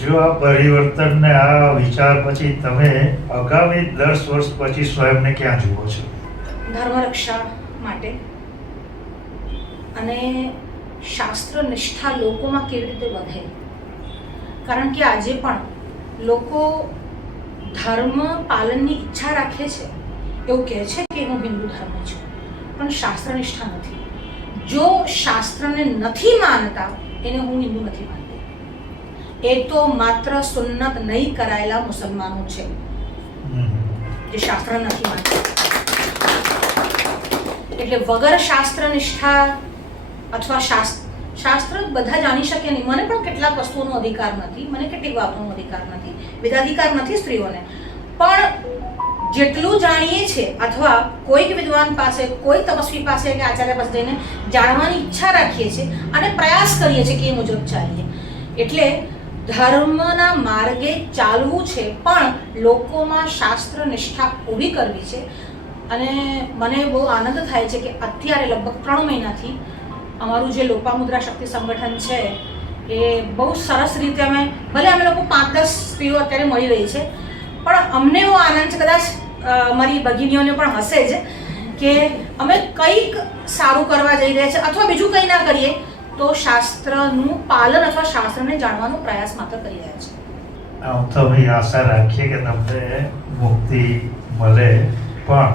જો આ પરિવર્તનને, આ વિચાર પછી તમે આગામી 10 વર્ષ પછી સ્વયંને ક્યાં જુઓ છો? ધર્મરક્ષા માટે અને શાસ્ત્ર નિષ્ઠા લોકોમાં કેવી રીતે વધે. કારણ કે આજે પણ લોકો ધર્મ પાલનની ઈચ્છા રાખે છે, એવું કહે છે કે હું હિન્દુ ધર્મ છું, પણ શાસ્ત્રનિષ્ઠા નથી. જો શાસ્ત્રને નથી માનતા એને હું હિન્દુ નથી માનતી. એ તો માત્ર સુન્નત નહીં કરાયેલા મુસલમાનો છે જે શાસ્ત્ર નથી માનતા. એટલે વગર શાસ્ત્ર નિષ્ઠા અથવા શાસ્ત્ર બધા જાણી શકે નહીં. મને પણ કેટલાક વસ્તુઓનો અધિકાર નથી, મને કેટલીક વાતોનો અધિકાર નથી, વેદાધિકાર નથી સ્ત્રીઓને. પણ જેટલું જાણીએ છીએ અથવા કોઈક વિદ્વાન પાસે, કોઈ તપસ્વી પાસે કે આચાર્ય પાસે જઈને જાણવાની ઈચ્છા રાખીએ છીએ અને પ્રયાસ કરીએ છીએ કે એ મુજબ ચાલીએ. એટલે ધર્મના માર્ગે ચાલવું છે, પણ લોકોમાં શાસ્ત્ર નિષ્ઠા ઊભી કરવી છે. અને મને બહુ આનંદ થાય છે કે અત્યારે લગભગ 3 મહિનાથી અમારું જે લોપામુદ્રા શક્તિ સંગઠન છે એ બહુ સરસ રીતે ભલે અમે લોકો 5-10 સ્ત્રીઓ અત્યારે મળી રહી છે, પણ અમને એવો આનંદ છે, કદાચ મારી ભગીનીઓને પણ હશે જ, કે અમે કંઈક સારું કરવા જઈ રહ્યા છે અથવા બીજું કંઈ ના કરીએ તો શાસ્ત્રનું પાલન અથવા શાસ્ત્રને જાણવાનો પ્રયાસ માત્ર કરી રહ્યા છે. આમ તો અમે આશા રાખીએ કે તમને મુક્તિ મળે, પણ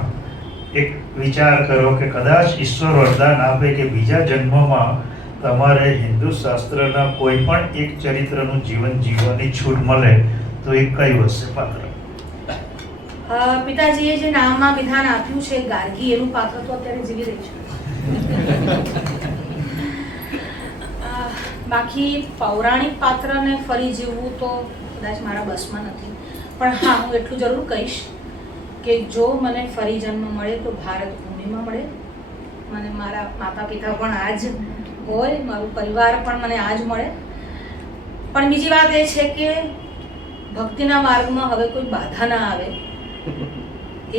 એક વિચાર કરો કે કદાચ ઈશ્વર વરદાન આપે કે બીજા જન્મમાં તમારે હિન્દુ શાસ્ત્રના કોઈ પણ એક ચરિત્રનું જીવન જીવવાની છૂટ મળે તો એ કયું હશે પાત્ર? પિતાજીએ જે નામમાં વિધાન આપ્યું છે ગાર્ગી, એનું પાત્ર તો અત્યારે જીવી રહી છે. બાકી પૌરાણિક પાત્રને ફરી જીવવું તો કદાચ મારા બસમાં નથી. પણ હા, હું એટલું જરૂર કહીશ કે જો મને ફરી જન્મ મળે તો ભારત ભૂમિમાં મળે. મને મારા માતા પિતા પણ આ જ હોય, મારું પરિવાર પણ મને આ જ મળે. પણ બીજી વાત એ છે કે ભક્તિના માર્ગમાં હવે કોઈ બાધા ના આવે,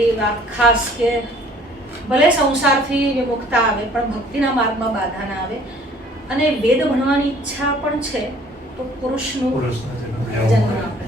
એ વાત ખાસ. કે ભલે સંસારથી વિમુક્તા આવે પણ ભક્તિના માર્ગમાં બાધા ના આવે. અને વેદ ભણવાની ઈચ્છા પણ છે તો પુરુષનું જન્મ આપે.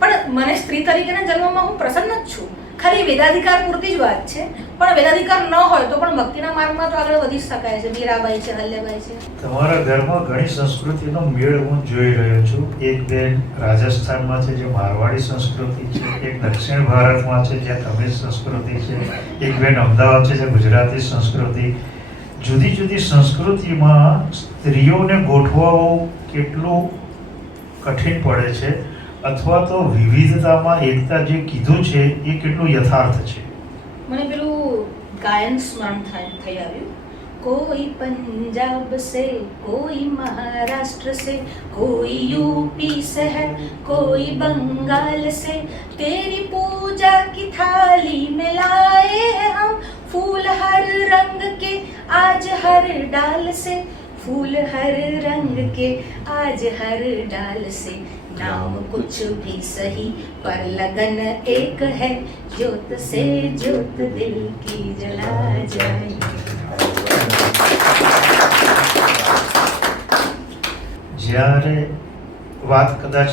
પણ મને સ્ત્રી તરીકેના જન્મમાં હું પ્રસન્ન જ છું. ખાલી વેદાધિકાર પૂરતી જ વાત છે, પણ વેદાધિકાર ન હોય તો પણ ભક્તિના માર્ગમાં તો આગળ વધી શકાય છે. મીરાબાઈ છે, હલ્યાબાઈ છે. તમારા ઘરમાં ઘણી સંસ્કૃતિનો મેળ હું જોઈ રહ્યો છું. એક બેન રાજસ્થાનમાં છે જે મારવાડી સંસ્કૃતિ છે, એક દક્ષિણ ભારતમાં છે જ્યાં તમિલ સંસ્કૃતિ છે, એક બેન અમદાવાદ છે જે ગુજરાતી સંસ્કૃતિ. જુદી જુદી સંસ્કૃતિમાં સ્ત્રીઓને ગોઠવાવું કેટલું કઠિન પડે છે, અથવા તો વિવિધતામાં એકતા જે કીધું છે એ કેટલું યથાર્થ છે? મને પેલું ગાયન સ્મરણ થઈ આવ્યું. कोई पंजाब से, कोई महाराष्ट्र से, कोई यूपी से है, कोई बंगाल से, तेरी पूजा की थाली में लाए हैं हम फूल हर रंग के आज हर डाल से, फूल हर रंग के आज हर डाल से, नाम कुछ भी सही पर लगन एक है, ज्योत से ज्योत दिल की जला जाए. જ્યારે વાત કદાચ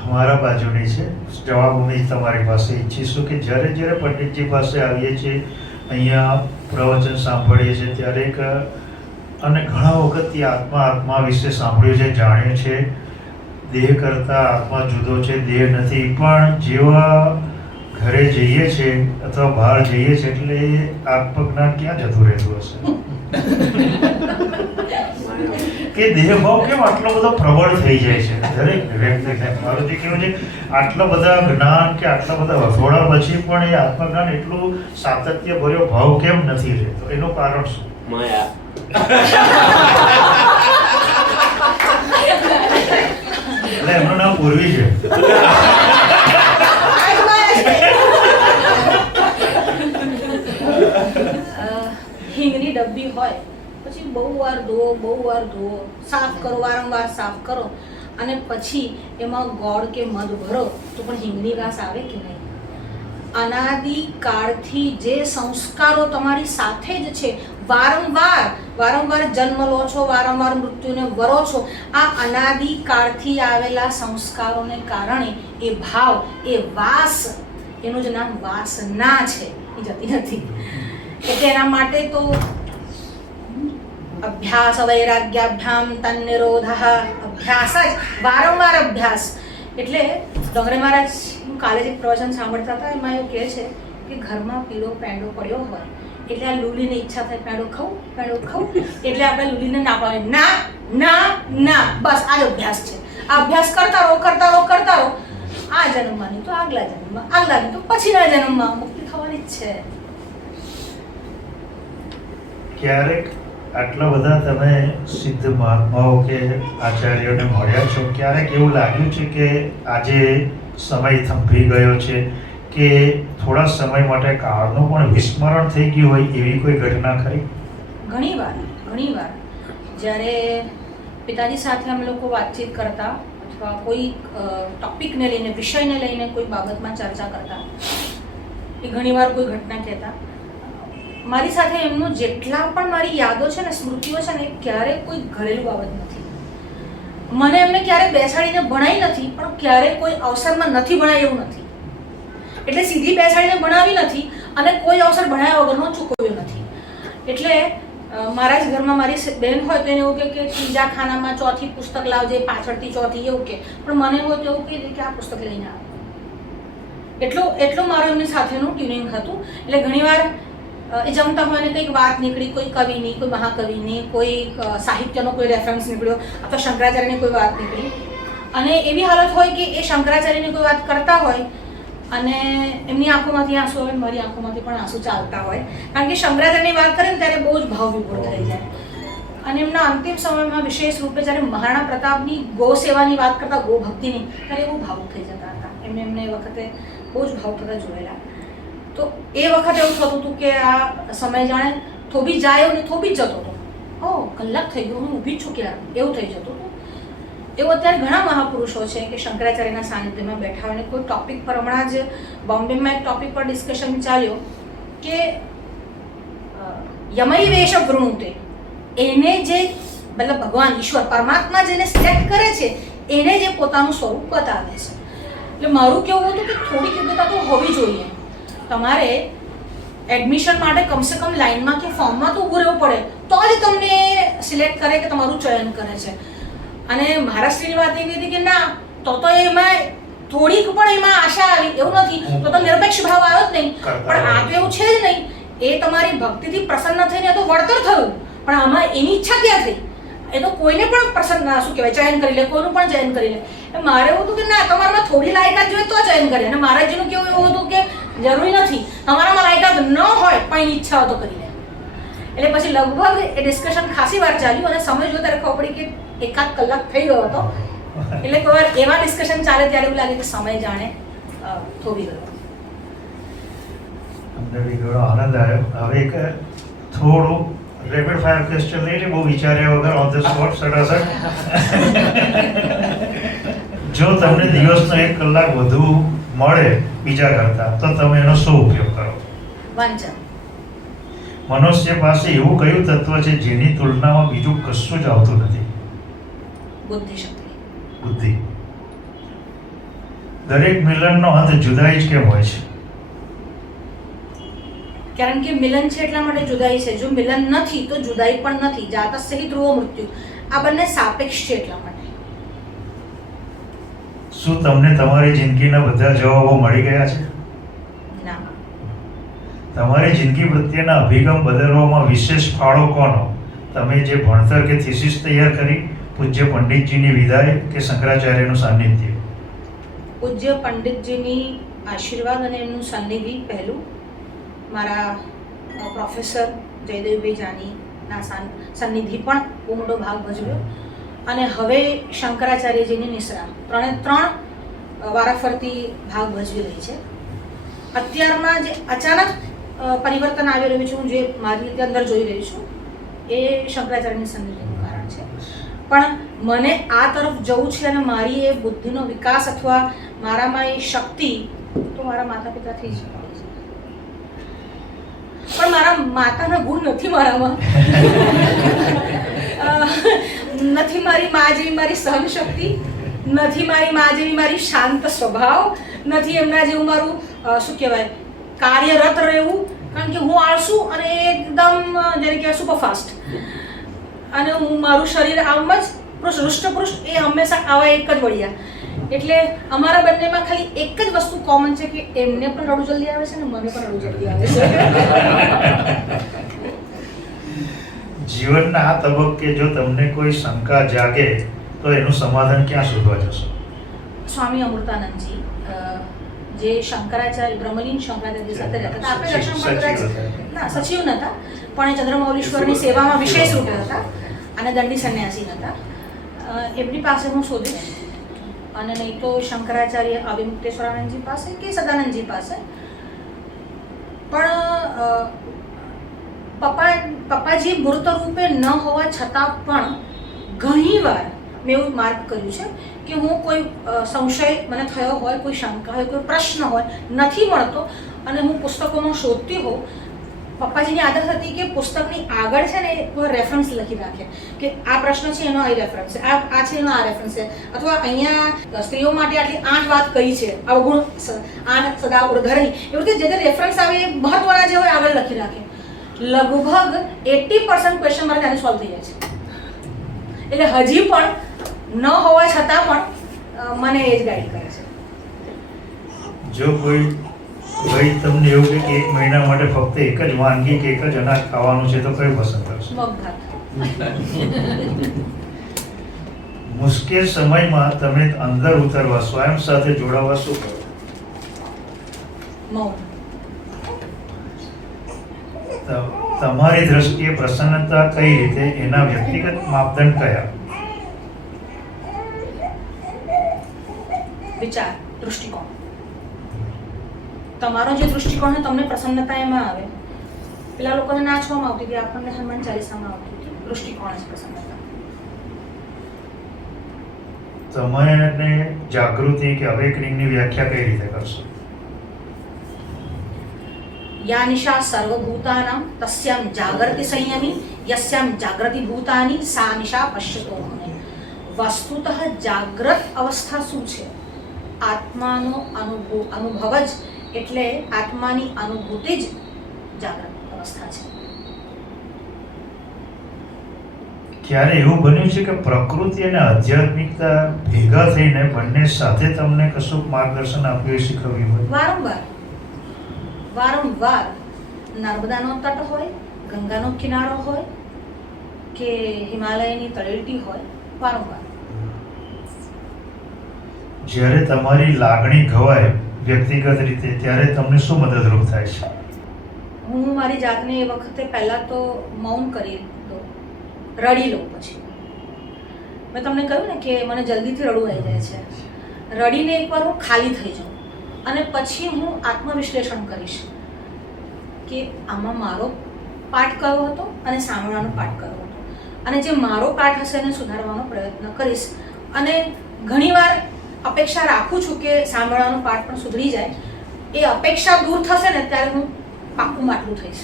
અમારા બાજુની છે, જવાબ અમે તમારી પાસે ઈચ્છીશું કે જ્યારે જ્યારે પંડિતજી પાસે આવીએ છીએ, અહીંયા પ્રવચન સાંભળીએ છીએ ત્યારે અને ઘણા વખતથી આત્મા વિશે સાંભળ્યું છે, જાણ્યું છે. દેહ કરતાં આત્મા જુદો છે, દેહ નથી. પણ જેવા ઘરે જઈએ છીએ અથવા બહાર જઈએ છીએ એટલે આત્મજ્ઞાન ક્યાં જતું રહેતું હશે કે દેહભાવ કેમ આટલો બધો પ્રબળ થઈ જાય છે દરેક વ્યક્તિને? મારું જે કહેવું છે, આટલા બધા જ્ઞાન કે આટલા બધા વસોડા પછી પણ એ આત્મજ્ઞાન એટલું સાતત્ય ભર્યો ભાવ કેમ નથી રહેતો? એનું કારણ શું? માયા. એટલે એમનું નામ પૂર્વી છે. હિંગની ડબ્બી હોય પછી બહુ વાર ધોવો, સાફ કરો, વારંવાર સાફ કરો અને પછી એમાં ગોળ કે મધ ભરો તો પણ હિંગની વાસ આવે કે નહીં? અનાદિકાળથી જે સંસ્કારો તમારી સાથે જ છે, વારંવાર જન્મ લો છો, વારંવાર મૃત્યુને વરો છો, આ અનાદિકાળથી આવેલા સંસ્કારોને કારણે એ ભાવ, એ વાસ, એનું જ નામ વાસના છે, એ જતી નથી. એટલે એના માટે તો અભ્યાસ વૈરાગ્યાભ્યામ તન્નિરોધઃ, અભ્યાસ જ, વારંવાર અભ્યાસ. એટલે ડોંગરે મહારાજ કાલે જ એક પ્રવચન સાંભળતા હતા, એમાં એવું કહે છે કે ઘરમાં પીળો પેંડો પડ્યો હોય એટલે આ લુલીને ઈચ્છા થાય પેંડો ખાઉં, એટલે આપણે લુલીને ના પાડે, ના ના ના, બસ આ જ અભ્યાસ છે. આ અભ્યાસ કરતા રહો. આ જન્મમાં નહીં તો આગલા નહીં તો પછીના જન્મમાં મુક્તિ થવાની જ છે. ક્યારેક આટલા બધા તમે સિદ્ધ મહાત્માઓ કે આચાર્યોને મળ્યા છો, ક્યારેક એવું લાગ્યું છે કે આજે સમય થંભી ગયો છે કે થોડા સમય માટે કાળનું પણ વિસ્મરણ થઈ ગયું હોય એવી કોઈ ઘટના ખરી? ઘણીવાર જ્યારે પિતાજી સાથે અમે લોકો વાતચીત કરતા અથવા કોઈ ટોપિકને લઈને, વિષયને લઈને કોઈ બાબતમાં ચર્ચા કરતા, એ ઘણીવાર કોઈ ઘટના કહેતા. મારી સાથે એમનું જેટલા પણ મારી યાદો છે ને, સ્મૃતિઓ છે ને, એ ક્યારેય કોઈ ઘરેલું બાબત નથી. મને એમને ક્યારેય બેસાડીને ભણાવી નથી, પણ ક્યારેય કોઈ અવસરમાં નથી ભણાવી એવું નથી. એટલે સીધી બેસાડીને ભણાવી નથી અને કોઈ અવસર ભણાવ્યા વગરનો ચૂકવ્યો નથી. એટલે મારા જ ઘરમાં મારી બહેન હોય તો એને એવું કે ત્રીજા ખાનામાં ચોથી પુસ્તક લાવજે, પાછળથી ચોથી, એવું કે. પણ મને એવું તો એવું કહે કે આ પુસ્તક લઈને આવો. એટલું મારું એમની સાથેનું ટ્યુનિંગ હતું. એટલે ઘણીવાર એ જમતા હોય ને કંઈક વાત નીકળી, કોઈ કવિની, કોઈ મહાકવિની, કોઈ સાહિત્યનો કોઈ રેફરન્સ નીકળ્યો અથવા શંકરાચાર્યની કોઈ વાત નીકળી, અને એવી હાલત હોય કે એ શંકરાચાર્યની કોઈ વાત કરતા હોય અને એમની આંખોમાંથી આંસુ આવે, મારી આંખોમાંથી પણ આંસુ ચાલતા હોય. કારણ કે શંકરાચાર્યની વાત કરે ને ત્યારે બહુ જ ભાવ વિભોર થઈ જાય. અને એમના અંતિમ સમયમાં વિશેષ રૂપે જ્યારે મહારાણા પ્રતાપની ગૌ સેવાની વાત કરતા, ગૌ ભક્તિની, ત્યારે બહુ ભાવુક થઈ જતા હતા. એમને એ વખતે બહુ જ ભાવ થતા જોયેલા. તો એ વખતે એવું થતું હતું કે આ સમય જાણે થોભી જાય અને થોભી જ જતો હતો. કલાક થઈ ગયો, હું ઊભી જ છું ક્યારે, એવું થઈ જતું હતું. એવું અત્યારે ઘણા મહાપુરુષો છે કે શંકરાચાર્યના સાનિધ્યમાં બેઠા હોય. કોઈ ટોપિક પર, હમણાં જ બોમ્બેમાં એક ટોપિક પર ડિસ્કશન ચાલ્યો કે યમય વેશ વૃણુતે, એને જે મતલબ ભગવાન ઈશ્વર પરમાત્મા જેને સિલેક્ટ કરે છે એને જે પોતાનું સ્વરૂપ બતાવે છે. એટલે મારું કેવું હતું કે થોડીક યોગ્યતા તો હોવી જોઈએ. તમારે એડમિશન માટે કમસે કમ લાઇનમાં કે ફોર્મમાં તો ઊભું રહેવું પડે, તો જ તમને સિલેક્ટ કરે કે તમારું ચયન કરે છે. અને મહારાષ્ટ્રની વાત એવી હતી કે ના, તો એમાં થોડીક પણ એમાં આશા આવી એવું નથી, તો નિરપેક્ષ ભાવ આવ્યો જ નહીં. પણ આ તો એવું છે જ નહીં. એ તમારી ભક્તિથી પ્રસન્ન થઈને તો વળતર થયું, પણ આમાં એની ઈચ્છા ક્યાં થઈ? એ તો કોઈને પણ પ્રસન્ન, શું કહેવાય, ચયન કરી લે, કોઈનું પણ ચયન કરી લે. મારે એવું હતું કે ના, તમારામાં થોડી લાયકાત જોઈએ તો ચયન કરે. અને મહારાજજીનું કેવું એવું હતું કે જરૂરી નથી, તમારામાં લાયકાત ન હોય પણ એની ઈચ્છા હોય તો કરી લે. એટલે પછી લગભગ એ ડિસ્કશન ખાસી વાર ચાલ્યું અને સમય જોતા ખબર પડી કે 1-8 કલાક થઈ ગયો હતો. એટલે કોઈ વાર એવા ડિસ્કશન ચાલે ત્યારે એવું લાગે કે સમય જાણે થોભી ગયો. અમને બી ઘણો આનંદ આવ્યો. હવે એક થોડું રેપિડ ફાયર ક્વેશ્ચન લઈને, બહુ વિચાર્યા વગર ઓન ધ સ્પોટ સટાસટ. જો તમને દિવસનો 1 કલાક વધુ મળે બીજા કરતા, તો તમે એનો શું ઉપયોગ કરો? વાંચન. મનુષ્ય પાસે એવું કયું તત્વ છે જેની તુલનામાં બીજું કશું જ આવતું નથી? બુદ્ધિ. દરેક મિલનનો અંત જુદાઈ જ કેમ હોય છે? કારણ કે મિલન છે એટલા માટે જુદાઈ છે. જો મિલન નથી તો જુદાઈ પણ નથી. જાતસ્ય હિ ધ્રુવો મૃત્યુ. આ બંને સાપેક્ષ છે એટલા માટે. શું તમને તમારી જિંદગીના બધા જવાબો મળી ગયા છે? ના. તમારી જિંદગી પ્રત્યેના અભિગમ બદલવામાં વિશેષ ફાળો કોનો? તમે જે ભણતર કે થીસીસ તૈયાર કરી, પૂજ્ય પંડિતજીની વિદાય કે શંકરાચાર્યનું સાનિધ્ય? પૂજ્ય પંડિતજીની આશીર્વાદ અને એમનું સાનિધ્ય પહેલું. મારા પ્રોફેસર જયદેવભાઈ જાનીના સાનિધ્ય પણ બહુ મોટો ભાગ ભજવ્યો. અને હવે શંકરાચાર્યજીની નિશ્રા, 3 વારાફરતી ભાગ ભજવી રહી છે. અત્યારમાં જે અચાનક પરિવર્તન આવી રહ્યું છે, હું જે મારી રીતે અંદર જોઈ રહી છું, એ શંકરાચાર્યની સાનિધ્યનું કારણ છે. પણ મને આ તરફ જવું છે અને મારી એ બુદ્ધિનો વિકાસ અથવા મારામાં એ શક્તિ તો મારા માતા પિતાથી જ મળી છે. પણ મારા માતાના ગુણ નથી મારામાં. નથી મારી મા જેવી મારી સહન શક્તિ, નથી મારી મા જેવી મારી શાંત સ્વભાવ, નથી એમના જેવું મારું શું કહેવાય કાર્યરત રહેવું. કારણ કે હું આળસુ અને એકદમ જેને કહેવાય સુપરફાસ્ટ. અને હું મારું શરીર આમ જ પુરુષ હૃષ્ટપુરુષ એ હંમેશા આવા એક જ વળ્યા. એટલે અમારા બંનેમાં ખાલી એક જ વસ્તુ કોમન છે કે એમને પણ રડું જલ્દી આવે છે ને મને પણ રડું જલ્દી આવે છે. જીવનના આ તબક્કે જો તમને કોઈ શંકા જાગે તો એનું સમાધાન ક્યાં શોધવા જશો? સ્વામી અમૃતાનંદજી જે શંકરાચાર્ય બ્રહ્મલીન શંકરાચાર્ય સાથે રહેતા હતા. આપણે દક્ષિણ ના સચિવ નહોતા પણ એ ચંદ્રમૌલીશ્વરની સેવામાં વિશેષ રૂપે હતા અને દંડી સંન્યાસી હતા. એમની પાસે હું શોધીશ અને નહીં તો શંકરાચાર્ય અવિમુક્તેશ્વરાનંદજી પાસે કે સદાનંદજી પાસે. પણ પપ્પાજી મૃત રૂપે ન હોવા છતાં પણ ઘણીવાર મેં એવું માર્ક કર્યું છે કે હું કોઈ સંશય મને થયો હોય, કોઈ શંકા હોય, કોઈ પ્રશ્ન હોય, નથી મળતો અને હું પુસ્તકોમાં શોધતી હોઉં. પપ્પાજીની આદત હતી કે પુસ્તકની આગળ છે ને કોઈ રેફરન્સ લખી રાખે કે આ પ્રશ્ન છે એનો આ રેફરન્સ છે, આ છે એનો આ રેફરન્સ છે, અથવા અહીંયા સ્ત્રીઓ માટે આટલી 8 વાત કઈ છે, અવગુણ 8 સદા ઉર્ધ્વની, એવી રીતે જે રેફરન્સ આવે એ મહત્વના જે હોય આગળ લખી રાખે. લગભગ 80% ક્વેશ્ચન મારે ત્યારે સોલ્વ થઈ જાય છે. એટલે હજી પણ ન હોવા છતાં પણ મને એ જ ગાઈડ કરે છે. જો કોઈ ભાઈ તમને એવું કે 1 મહિના માટે ફક્ત એક જ વાનગી કે એક જ અનાજ ખાવાનું છે તો કયું પસંદ કરશો? મગ ભાત. મુશ્કેલ સમયમાં તમે અંદર ઉતરવા, સ્વયં સાથે જોડાવા શું કરો? મૌન. તમારી દ્રષ્ટિએ પ્રસન્નતા કઈ રીતે, એના વ્યક્તિગત માપદંડ કયા? વિચાર, દૃષ્ટિકોણ. તમારો જે દૃષ્ટિકોણ છે તમને પ્રસન્નતા એમાં આવે. પેલા લોકોને નાચવામાં આવતી હતી, આપણને હનુમાન ચાલીસામાં આવતી હતી. દૃષ્ટિકોણ જ પ્રસન્નતા. તમે જાગૃતિ કે અવેકનિંગની વ્યાખ્યા કઈ રીતે કરશો? યા નિશા સર્વભૂતાનાં તસ્યામ જાગર્તિ સંયમી યસ્યામ જાગૃતિ ભૂતાની સા નિશા પશ્યતો મુનિ. વસ્તુતઃ જાગ્રત અવસ્થા શું છે? આત્માનો અનુભવ જ, એટલે આત્માની અનુભૂતિ જ જાગ્રત અવસ્થા છે. ક્યારે એવું બન્યું છે કે પ્રકૃતિ અને આધ્યાત્મિકતા ભેગા થઈને બંને સાથે તમને કશું માર્ગદર્શન આપ્યું, શીખવ્યું હોય? વારંવાર નર્મદાનો તટ હોય, ગંગાનો કિનારો હોય કે હિમાલયની તળેટી હોય, વારંવાર. જ્યારે તમારી લાગણી ઘવાય વ્યક્તિગત રીતે ત્યારે તમને શું મદદરૂપ થાય છે? હું મારી જાતને એ વખતે પહેલાં તો મૌન કરી દઉં, રડી લઉં. પછી મેં તમને કહ્યું ને કે મને જલ્દીથી રડવું આવી જાય છે. રડીને એકવાર હું ખાલી થઈ જાઉં અને પછી હું આત્મવિશ્લેષણ કરીશ કે આમાં મારો પાઠ કયો હતો અને સાંભળવાનો પાઠ કયો હતો, અને જે મારો પાઠ હશે એને સુધારવાનો પ્રયત્ન કરીશ. અને ઘણીવાર અપેક્ષા રાખું છું કે સાંભળવાનો પાઠ પણ સુધરી જાય. એ અપેક્ષા દૂર થશે ને ત્યારે હું પાક્કું માટલું થઈશ.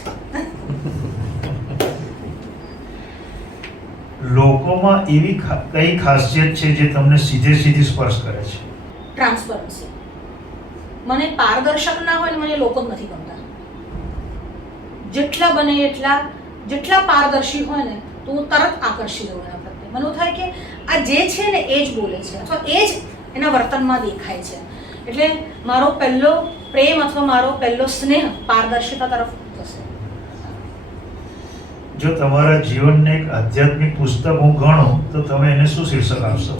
લોકોમાં એવી કઈ ખાસિયત છે જે તમને સીધી સ્પર્શ કરે છે? ટ્રાન્સપરન્સી. મને પારદર્શક ના હોય ને મને લોકો જ નથી ગમતા. જેટલા બને એટલા જેટલા પારદર્શી હોય ને તો હું તરત આકર્ષી જઉં એના પ્રત્યે. મને એવું થાય કે આ જે છે ને એ જ બોલે છે અથવા એ જ એના વર્તનમાં દેખાય છે. એટલે મારો પહેલો પ્રેમ અથવા મારો પહેલો સ્નેહ પારદર્શિતા તરફ થશે. જો તમારા જીવનને એક આધ્યાત્મિક પુસ્તક હું ગણું તો તમે એને શું શીર્ષક આપશો?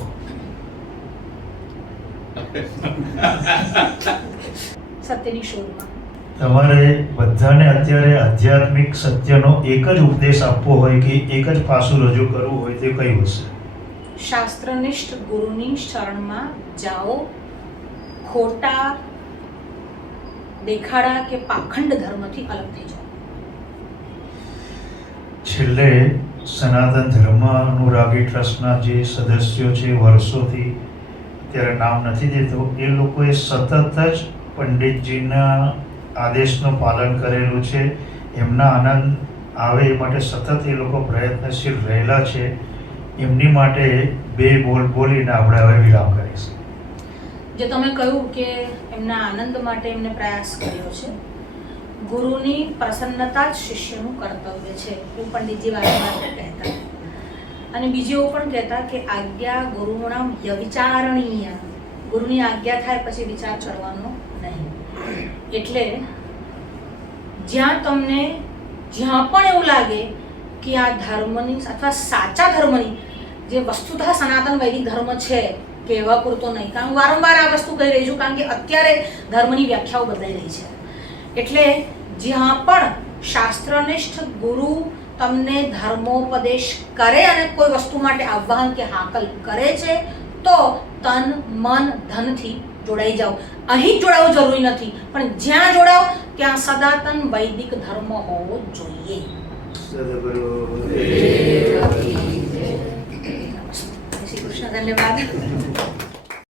સત્યની શોધમાં. તમારે બધાને અત્યારે આધ્યાત્મિક સત્યનો એક જ ઉપદેશ આપવો હોય કે એક જ પાસું રજૂ કરવું હોય તે કયું હશે? શાસ્ત્રનિષ્ઠ ગુરુની શરણમાં જાઓ. ખોટા દેખાડા કે પાખંડ ધર્મથી અલગ થઈ જાઓ. છેલ્લે સનાતન ધર્મ અનુરાગી ટ્રસ્ટના જે સદસ્યો છે વર્ષોથી, અત્યારે નામ નથી દેતો, એ લોકોએ સતત જ પંડિતજીના આદેશનું પાલન કરેલું છે. એમના આનંદ આવે એ માટે સતત એ લોકો પ્રયત્નશીલ રહેલા છે. એમની માટે 2 બોલ બોલીને આપણે હવે વિરામ કરીશું. જે તમે કહ્યું કે એમના આનંદ માટે એમને પ્રયાસ કર્યો છે. ગુરુની પ્રસન્નતા જ શિષ્યનું કર્તવ્ય છે એવું પંડિતજી વારંવાર કહેતા. અને બીજું એવું પણ કહેતા કે આજ્ઞા ગુરુણામ વ્યવિચારણીય, ગુરુની આજ્ઞા થાય પછી વિચાર કરવાનો નહીં. એટલે જ્યાં પણ એવું લાગે કે આ ધર્મની અથવા સાચા ધર્મની જે વસ્તુતઃ સનાતન વૈદિક ધર્મ છે, કહેવા પૂરતો નહીં, કારણ હું વારંવાર આ વસ્તુ કહી રહી છું, કારણ કે અત્યારે ધર્મની વ્યાખ્યાઓ બદલાઈ રહી છે. એટલે જ્યાં પણ શાસ્ત્રનિષ્ઠ ગુરુ તમને ધર્મોપદેશ કરે અને કોઈ વસ્તુ માટે આહ્વાન કે હાકલ કરે છે, તો તન મન ધનથી જોડાઈ જાઓ. અહીં જ જોડાવું જરૂરી નથી, પણ જ્યાં જોડાઓ ત્યાં સનાતન વૈદિક ધર્મ હોવો જોઈએ. સદગુરુ શ્રી કૃષ્ણ, ધન્યવાદ.